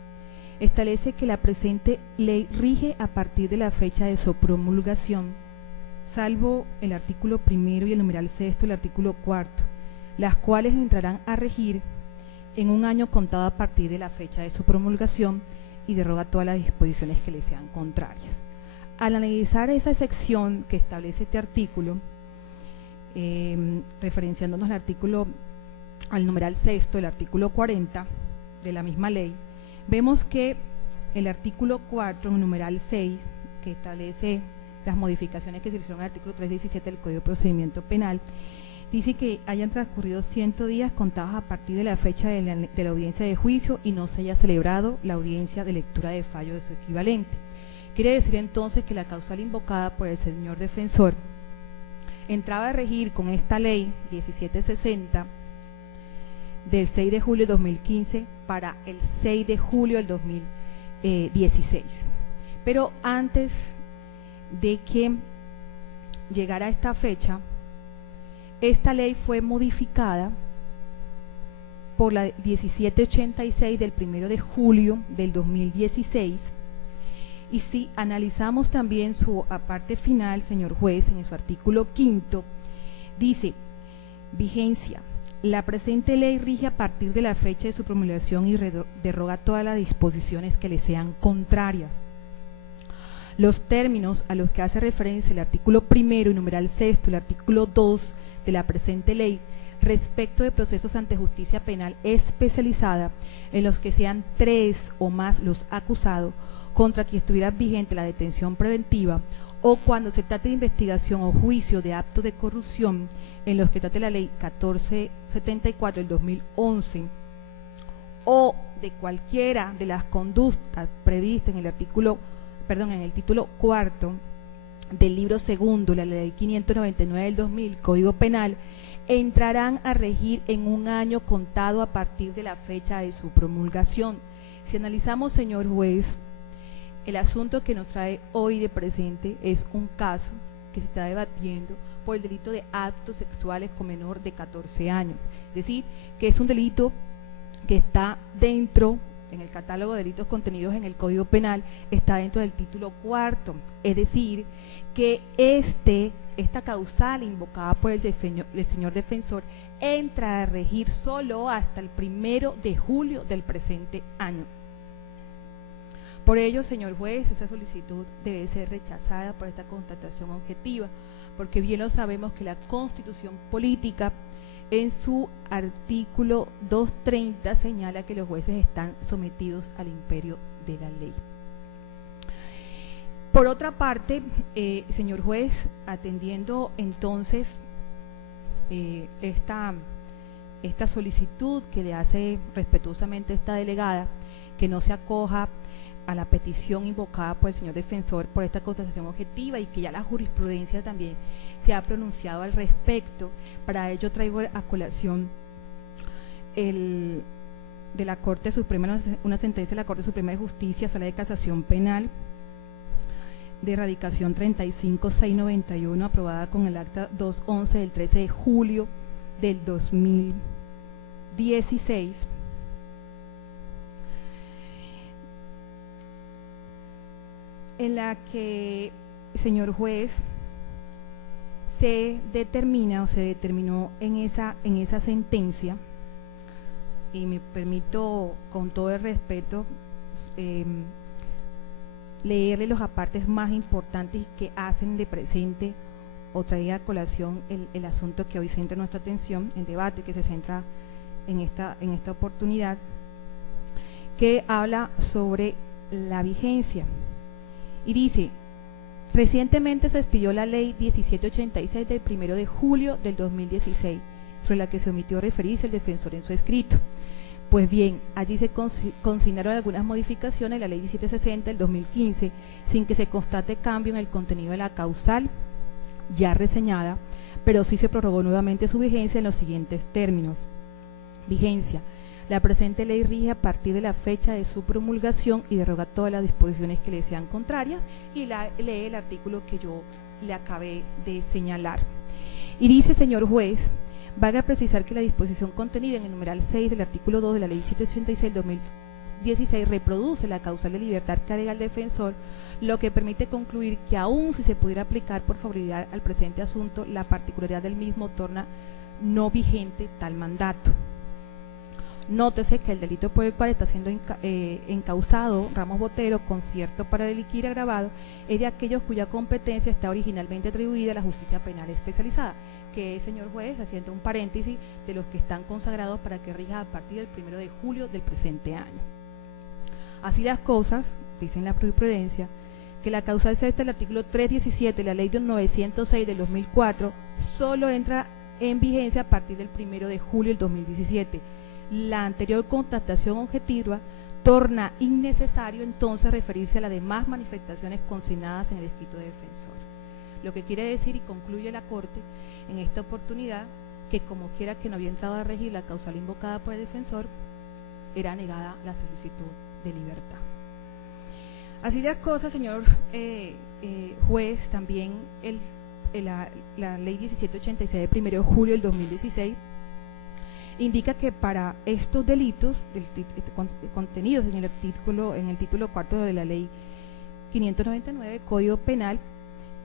establece que la presente ley rige a partir de la fecha de su promulgación, salvo el artículo primero y el numeral sexto, el artículo cuarto, las cuales entrarán a regir en un año contado a partir de la fecha de su promulgación y deroga todas las disposiciones que le sean contrarias. Al analizar esa sección que establece este artículo, referenciándonos al numeral sexto, el artículo 40 de la misma ley, vemos que el artículo 4, el numeral 6, que establece las modificaciones que se hicieron al artículo 317 del Código de Procedimiento Penal, dice que hayan transcurrido 100 días contados a partir de la fecha de la audiencia de juicio y no se haya celebrado la audiencia de lectura de fallo de su equivalente. Quiere decir entonces que la causal invocada por el señor defensor entraba a regir con esta ley 1760 del 6 de julio de 2015 para el 6 de julio del 2016. Pero antes de que llegara esta fecha, esta ley fue modificada por la 1786 del 1 de julio del 2016, y si analizamos también su aparte final, señor juez, en su artículo 5, dice: vigencia. La presente ley rige a partir de la fecha de su promulgación y deroga todas las disposiciones que le sean contrarias. Los términos a los que hace referencia el artículo primero y numeral sexto, el artículo 2 de la presente ley, respecto de procesos ante justicia penal especializada, en los que sean 3 o más los acusados contra quien estuviera vigente la detención preventiva, o cuando se trate de investigación o juicio de actos de corrupción, en los que trate la ley 1474 del 2011, o de cualquiera de las conductas previstas en el título cuarto del libro segundo, la ley 599 del 2000, Código Penal, entrarán a regir en un año contado a partir de la fecha de su promulgación. Si analizamos, señor juez, el asunto que nos trae hoy de presente es un caso que se está debatiendo por el delito de actos sexuales con menor de 14 años. Es decir, que es un delito que está dentro, en el catálogo de delitos contenidos en el Código Penal, está dentro del título cuarto. Es decir, que esta causal invocada por el señor defensor entra a regir solo hasta el 1 de julio del presente año. Por ello, señor juez, esa solicitud debe ser rechazada por esta constatación objetiva, porque bien lo sabemos que la Constitución Política, en su artículo 230, señala que los jueces están sometidos al imperio de la ley. Por otra parte, señor juez, atendiendo entonces esta solicitud que le hace respetuosamente esta delegada, que no se acoja a la petición invocada por el señor defensor por esta constatación objetiva, y que ya la jurisprudencia también se ha pronunciado al respecto. Para ello traigo a colación de la Corte Suprema, una sentencia de la Corte Suprema de Justicia, Sala de Casación Penal, de erradicación 35691, aprobada con el acta 211 del 13 de julio del 2016, en la que señor juez, se determinó en esa sentencia, y me permito con todo el respeto leerle los apartes más importantes que hacen de presente o traer a colación el asunto que hoy centra nuestra atención, el debate que se centra en esta oportunidad, que habla sobre la vigencia. Y dice: recientemente se expidió la ley 1786 del 1 de julio del 2016, sobre la que se omitió referirse el defensor en su escrito. Pues bien, allí se consignaron algunas modificaciones a la ley 1760 del 2015, sin que se constate cambio en el contenido de la causal ya reseñada, pero sí se prorrogó nuevamente su vigencia en los siguientes términos. Vigencia: la presente ley rige a partir de la fecha de su promulgación y deroga todas las disposiciones que le sean contrarias, y lee el artículo que yo le acabé de señalar. Y dice, señor juez, valga precisar que la disposición contenida en el numeral 6 del artículo 2 de la ley 786 del 2016 reproduce la causal de libertad que alega el defensor, lo que permite concluir que aun si se pudiera aplicar por favorabilidad al presente asunto, la particularidad del mismo torna no vigente tal mandato. Nótese que el delito por el cual está siendo encausado Ramos Botero, concierto para delinquir agravado, es de aquellos cuya competencia está originalmente atribuida a la justicia penal especializada, que es, señor juez, haciendo un paréntesis, de los que están consagrados para que rija a partir del 1 de julio del presente año. Así las cosas, dice en la jurisprudencia, que la causal sexta del artículo 317 de la ley de 906 del 2004 solo entra en vigencia a partir del 1 de julio del 2017. La anterior constatación objetiva torna innecesario entonces referirse a las demás manifestaciones consignadas en el escrito de defensor. Lo que quiere decir, y concluye la Corte en esta oportunidad, que como quiera que no había entrado a regir la causal invocada por el defensor, era negada la solicitud de libertad. Así las cosas, señor juez, también la ley 1786 del 1 de julio del 2016 indica que para estos delitos contenidos en el título cuarto de la ley 599 Código Penal,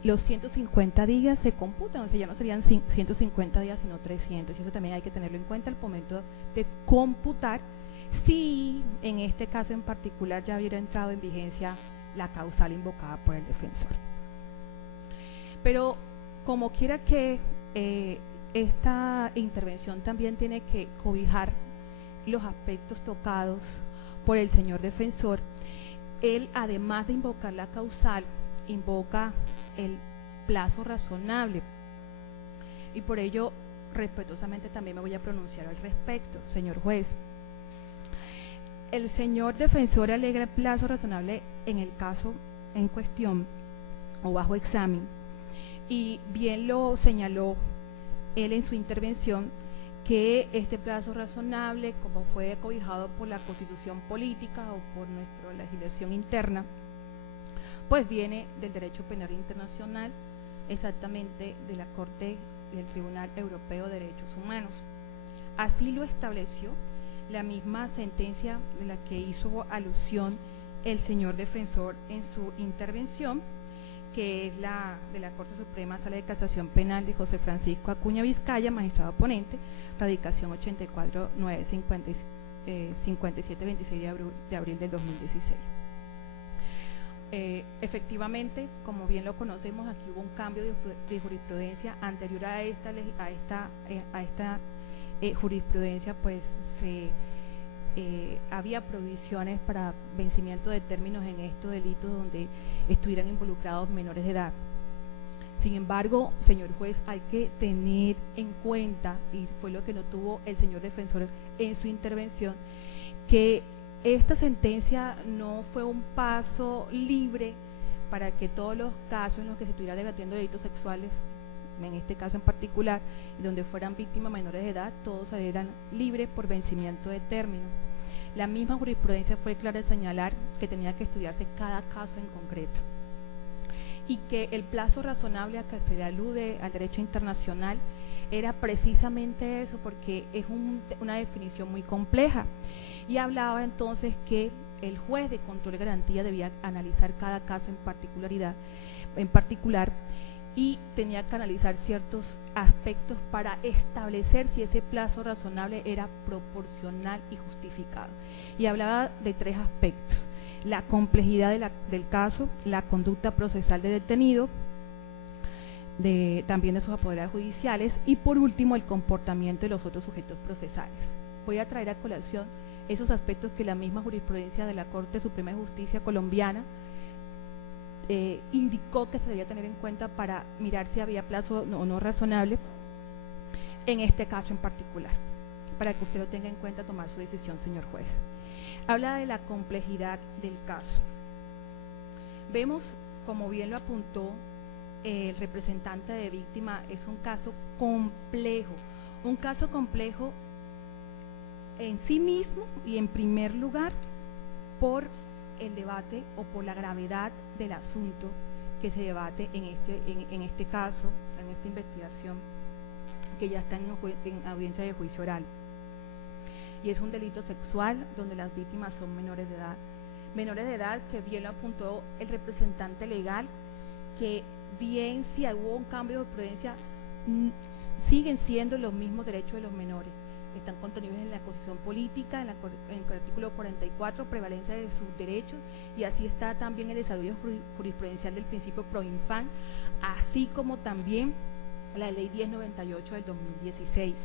los 150 días se computan, o sea, ya no serían 150 días sino 300, y eso también hay que tenerlo en cuenta al momento de computar si en este caso en particular ya hubiera entrado en vigencia la causal invocada por el defensor. Pero como quiera que esta intervención también tiene que cobijar los aspectos tocados por el señor defensor, él, además de invocar la causal, invoca el plazo razonable, y por ello respetuosamente también me voy a pronunciar al respecto. Señor juez, el señor defensor alega el plazo razonable en el caso en cuestión o bajo examen, y bien lo señaló él en su intervención, que este plazo razonable, como fue cobijado por la Constitución política o por nuestra legislación interna, pues viene del derecho penal internacional, exactamente de la Corte del Tribunal Europeo de Derechos Humanos. Así lo estableció la misma sentencia de la que hizo alusión el señor defensor en su intervención, que es la de la Corte Suprema Sala de Casación Penal de José Francisco Acuña Vizcaya, magistrado ponente, radicación 84-957-26 de abril del 2016. Efectivamente, como bien lo conocemos, aquí hubo un cambio de jurisprudencia anterior a esta jurisprudencia, pues había provisiones para vencimiento de términos en estos delitos donde estuvieran involucrados menores de edad. Sin embargo, señor juez, hay que tener en cuenta, y fue lo que no tuvo el señor defensor en su intervención, que esta sentencia no fue un paso libre para que todos los casos en los que se estuviera debatiendo delitos sexuales, en este caso en particular, donde fueran víctimas menores de edad, todos salieran libres por vencimiento de término. La misma jurisprudencia fue clara en señalar que tenía que estudiarse cada caso en concreto, y que el plazo razonable a que se le alude al derecho internacional era precisamente eso, porque es una definición muy compleja, y hablaba entonces que el juez de control y garantía debía analizar cada caso en particularidad en particular, y tenía que analizar ciertos aspectos para establecer si ese plazo razonable era proporcional y justificado. Y hablaba de 3 aspectos: la complejidad del caso, la conducta procesal del detenido, también de sus apoderados judiciales, y por último el comportamiento de los otros sujetos procesales. Voy a traer a colación esos aspectos que la misma jurisprudencia de la Corte Suprema de Justicia colombiana indicó que se debía tener en cuenta para mirar si había plazo o no razonable en este caso en particular, para que usted lo tenga en cuenta tomar su decisión, señor juez. Habla de la complejidad del caso. Vemos, como bien lo apuntó el representante de víctima, es un caso complejo en sí mismo y en primer lugar por el debate o por la gravedad del asunto que se debate en este caso, en esta investigación que ya está en audiencia de juicio oral. Y es un delito sexual donde las víctimas son menores de edad que bien lo apuntó el representante legal, que bien si hubo un cambio de jurisprudencia, siguen siendo los mismos derechos de los menores. Están contenidos en la Constitución Política, en el artículo 44, prevalencia de sus derechos, y así está también el desarrollo jurisprudencial del principio pro-infan, así como también la Ley 1098 del 2016.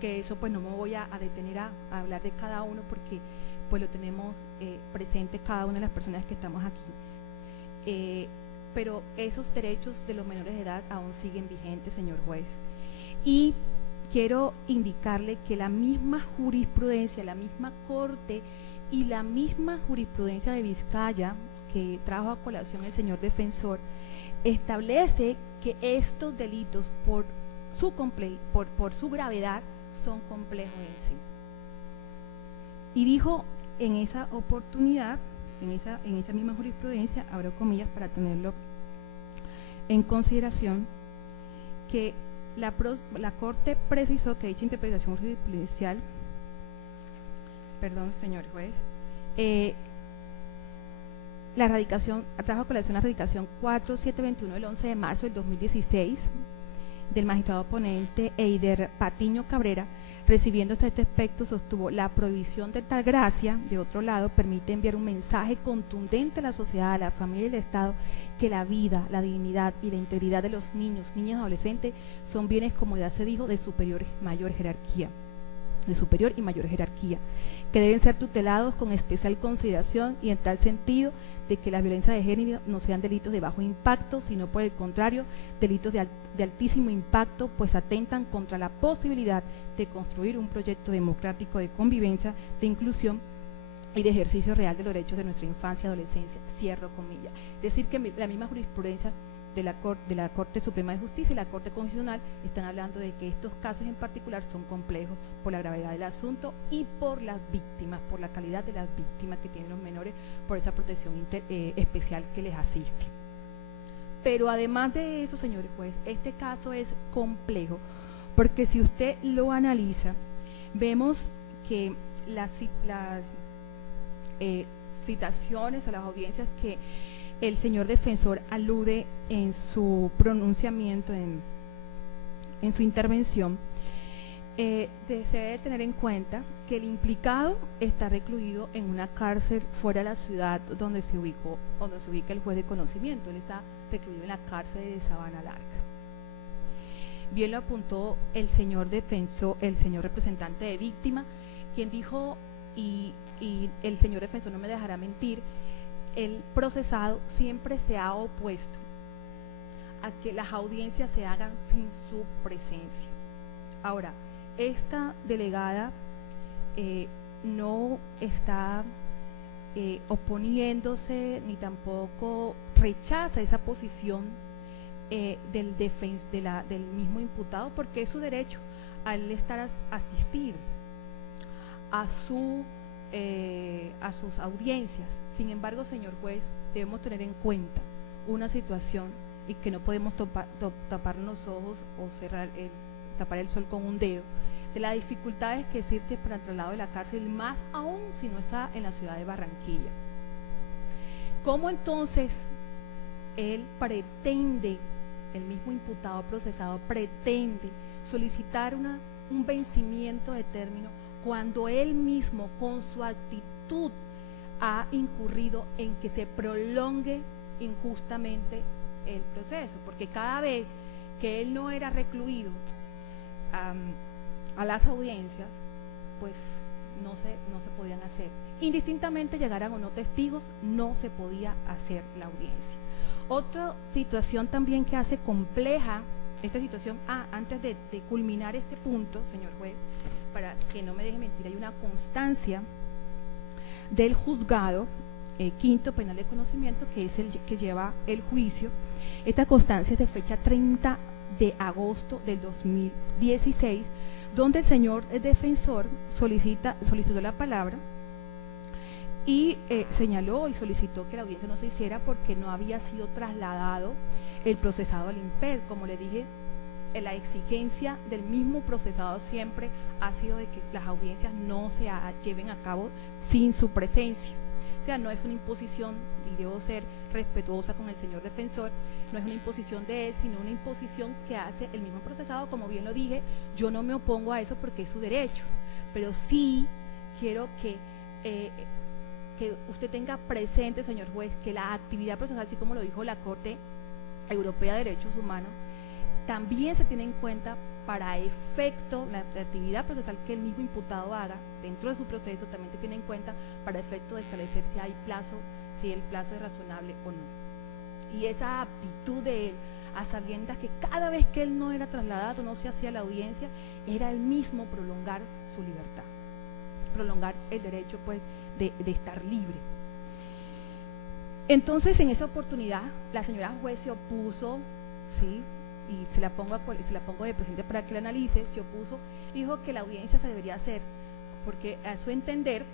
Que eso pues no me voy a detener a hablar de cada uno, porque pues lo tenemos presente cada una de las personas que estamos aquí. Pero esos derechos de los menores de edad aún siguen vigentes, señor juez. Y quiero indicarle que la misma jurisprudencia, la misma Corte y la misma jurisprudencia de Vizcaya, que trajo a colación el señor defensor, establece que estos delitos por su gravedad son complejos en sí. Y dijo en esa oportunidad, en esa misma jurisprudencia, abro comillas para tenerlo en consideración, que la Corte precisó que dicha interpretación jurisprudencial, perdón, señor juez, la radicación, trajo a colación la radicación 4721 del 11 de marzo del 2016 del magistrado ponente Eider Patiño Cabrera. Recibiendo este aspecto, sostuvo: la prohibición de tal gracia, de otro lado, permite enviar un mensaje contundente a la sociedad, a la familia y al Estado, que la vida, la dignidad y la integridad de los niños, niñas y adolescentes son bienes, como ya se dijo, de superior y mayor jerarquía, que deben ser tutelados con especial consideración, y en tal sentido de que las violencias de género no sean delitos de bajo impacto, sino por el contrario, delitos de altísimo impacto, pues atentan contra la posibilidad de construir un proyecto democrático de convivencia, de inclusión y de ejercicio real de los derechos de nuestra infancia y adolescencia. Cierro comillas. Es decir, que la misma jurisprudencia de la Corte Suprema de Justicia y la Corte Constitucional están hablando de que estos casos en particular son complejos por la gravedad del asunto y por las víctimas, por la calidad de las víctimas que tienen los menores, por esa protección especial que les asiste. Pero además de eso, señores jueces, este caso es complejo, porque si usted lo analiza, vemos que las citaciones o las audiencias que el señor defensor alude en su pronunciamiento, en su intervención, se debe tener en cuenta que el implicado está recluido en una cárcel fuera de la ciudad donde se ubica el juez de conocimiento. Él está recluido en la cárcel de Sabana Larga. Bien lo apuntó el señor defensor, el señor representante de víctima, quien dijo, y el señor defensor no me dejará mentir, el procesado siempre se ha opuesto a que las audiencias se hagan sin su presencia. Ahora, esta delegada no está oponiéndose ni tampoco rechaza esa posición del mismo imputado, porque es su derecho al estar asistir a sus audiencias. Sin embargo, señor juez, debemos tener en cuenta una situación, y que no podemos tapar los ojos o tapar el sol con un dedo, de las dificultades que existen para el traslado de la cárcel, más aún si no está en la ciudad de Barranquilla. ¿Cómo entonces él pretende, el mismo imputado procesado pretende solicitar un vencimiento de término cuando él mismo con su actitud ha incurrido en que se prolongue injustamente el proceso, porque cada vez que él no era recluido a las audiencias, pues no se podían hacer. Indistintamente llegaran o no testigos, no se podía hacer la audiencia. Otra situación también que hace compleja esta situación, antes de culminar este punto, señor juez, para que no me deje mentir, hay una constancia del juzgado quinto penal de conocimiento, que es el que lleva el juicio. Esta constancia es de fecha 30 de agosto del 2016, donde el señor defensor solicitó la palabra y señaló y solicitó que la audiencia no se hiciera porque no había sido trasladado el procesado al INPED. Como le dije, la exigencia del mismo procesado siempre ha sido de que las audiencias no se lleven a cabo sin su presencia. O sea, no es una imposición, y debo ser respetuosa con el señor defensor, no es una imposición de él, sino una imposición que hace el mismo procesado. Como bien lo dije, yo no me opongo a eso porque es su derecho, pero sí quiero que usted tenga presente, señor juez, que la actividad procesal, así como lo dijo la Corte Europea de Derechos Humanos, también se tiene en cuenta para efecto, la actividad procesal que el mismo imputado haga dentro de su proceso, también se tiene en cuenta para efecto de establecer si hay plazo, si el plazo es razonable o no. Y esa aptitud de él, a sabiendas que cada vez que él no era trasladado, no se hacía la audiencia, era el mismo prolongar su libertad, prolongar el derecho pues de estar libre. Entonces, en esa oportunidad, la señora juez se opuso, ¿sí?, y se la pongo de presente para que la analice, se opuso, dijo que la audiencia se debería hacer, porque a su entender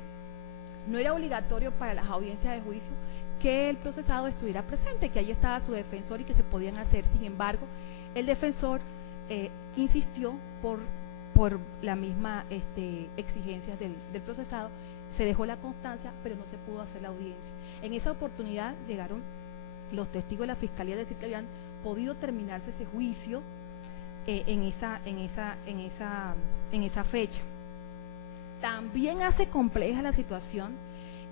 no era obligatorio para las audiencias de juicio que el procesado estuviera presente, que ahí estaba su defensor y que se podían hacer. Sin embargo, el defensor insistió por la misma exigencias del procesado, se dejó la constancia, pero no se pudo hacer la audiencia. En esa oportunidad llegaron los testigos de la Fiscalía a decir que habían podido terminarse ese juicio en esa fecha. También hace compleja la situación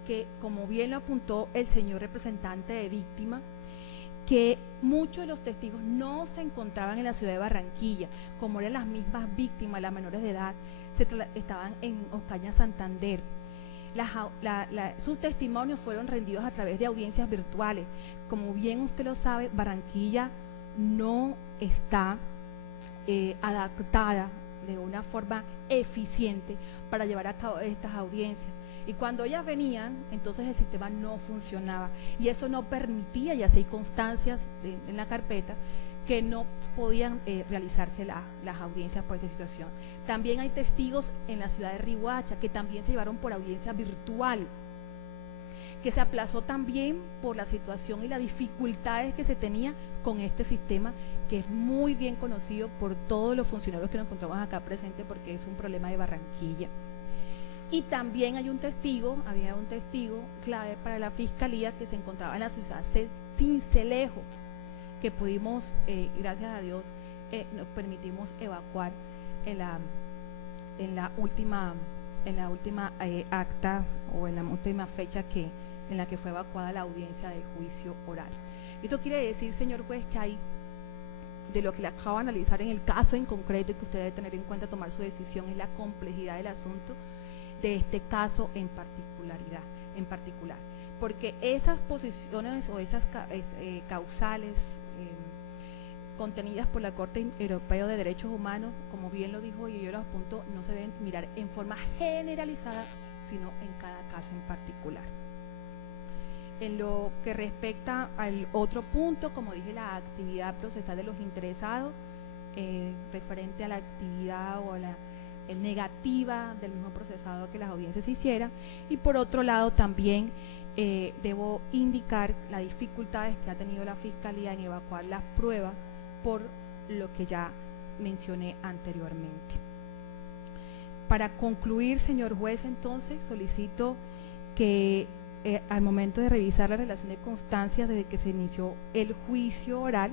que, como bien lo apuntó el señor representante de víctima, que muchos de los testigos no se encontraban en la ciudad de Barranquilla, como eran las mismas víctimas, las menores de edad, estaban en Ocaña, Santander. Sus testimonios fueron rendidos a través de audiencias virtuales. Como bien usted lo sabe, Barranquilla no está adaptada de una forma eficiente para llevar a cabo estas audiencias. Y cuando ellas venían, entonces el sistema no funcionaba. Y eso no permitía, y así hay constancias en la carpeta, que no podían realizarse las audiencias por esta situación. También hay testigos en la ciudad de Riohacha que también se llevaron por audiencia virtual, que se aplazó también por la situación y las dificultades que se tenía con este sistema, que es muy bien conocido por todos los funcionarios que nos encontramos acá presentes, porque es un problema de Barranquilla. Y también había un testigo clave para la Fiscalía que se encontraba en la ciudad Sincelejo, que pudimos, gracias a Dios, nos permitimos evacuar en la última acta o en la última fecha en la que fue evacuada la audiencia del juicio oral. Esto quiere decir, señor juez, que hay, de lo que le acabo de analizar en el caso en concreto y que usted debe tener en cuenta tomar su decisión, es la complejidad del asunto de este caso en particular, porque esas posiciones o esas causales contenidas por la Corte Europea de Derechos Humanos, como bien lo dijo y yo lo apunto, no se deben mirar en forma generalizada, sino en cada caso en particular. En lo que respecta al otro punto, como dije, la actividad procesal de los interesados, referente a la actividad o a la negativa del mismo procesado a que las audiencias se hicieran, y por otro lado también debo indicar las dificultades que ha tenido la Fiscalía en evacuar las pruebas por lo que ya mencioné anteriormente. Para concluir, señor juez, entonces solicito que al momento de revisar la relación de constancias desde que se inició el juicio oral,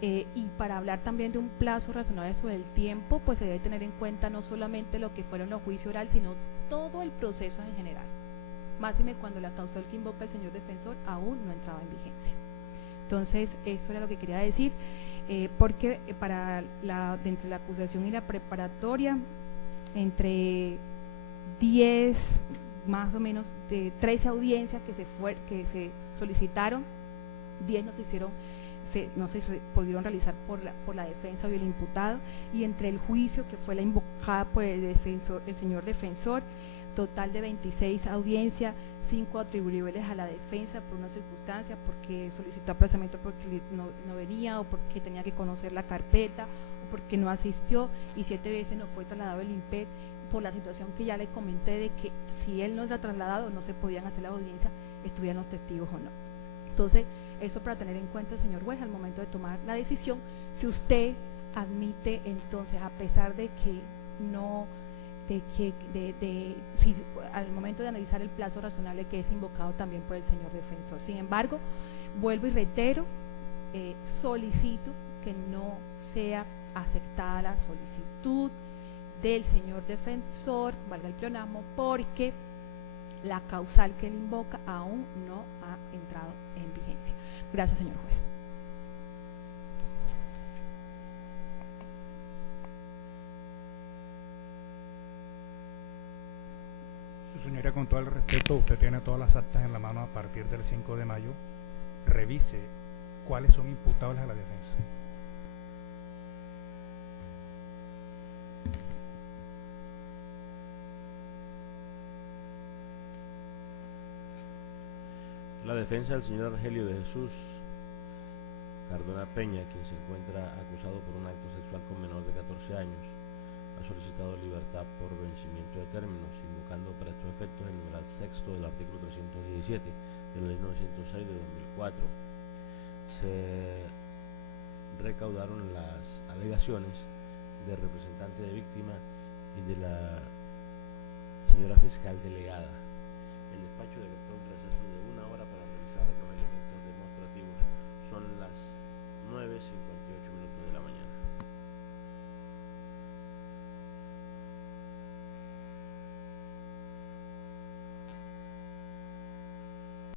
y para hablar también de un plazo razonable sobre el tiempo, pues se debe tener en cuenta no solamente lo que fueron los juicios orales, sino todo el proceso en general, máxime cuando la causal que invoca el señor defensor aún no entraba en vigencia. Entonces, eso era lo que quería decir, porque entre la acusación y la preparatoria, entre 10, más o menos, de 13 audiencias que se solicitaron, 10 no se pudieron realizar por la defensa o el imputado, y entre el juicio que fue la invocada por el señor defensor, total de 26 audiencias, 5 atribuibles a la defensa por una circunstancia, porque solicitó aplazamiento porque no venía, o porque tenía que conocer la carpeta, o porque no asistió, y 7 veces no fue trasladado el IMPED por la situación que ya le comenté de que si él no era trasladado no se podían hacer la audiencia, estuvieran los testigos o no. Entonces, eso para tener en cuenta, señor juez, al momento de tomar la decisión, si usted admite entonces, a pesar de que no, si al momento de analizar el plazo razonable que es invocado también por el señor defensor. Sin embargo, vuelvo y reitero, solicito que no sea aceptada la solicitud del señor defensor, valga el pleonasmo, porque la causal que él invoca aún no ha entrado en vigencia. Gracias, señor juez. Su señoría, con todo el respeto, usted tiene todas las actas en la mano a partir del 5 de mayo. Revise cuáles son imputables a la defensa. La defensa del señor Argelio de Jesús Cardona Peña, quien se encuentra acusado por un acto sexual con menor de 14 años, ha solicitado libertad por vencimiento de términos, invocando para estos efectos el numeral sexto del artículo 317 de la ley 906 de 2004. Se recaudaron las alegaciones del representante de víctima y de la señora fiscal delegada. El despacho decretó un receso de 1 hora para revisar los elementos demostrativos. Son las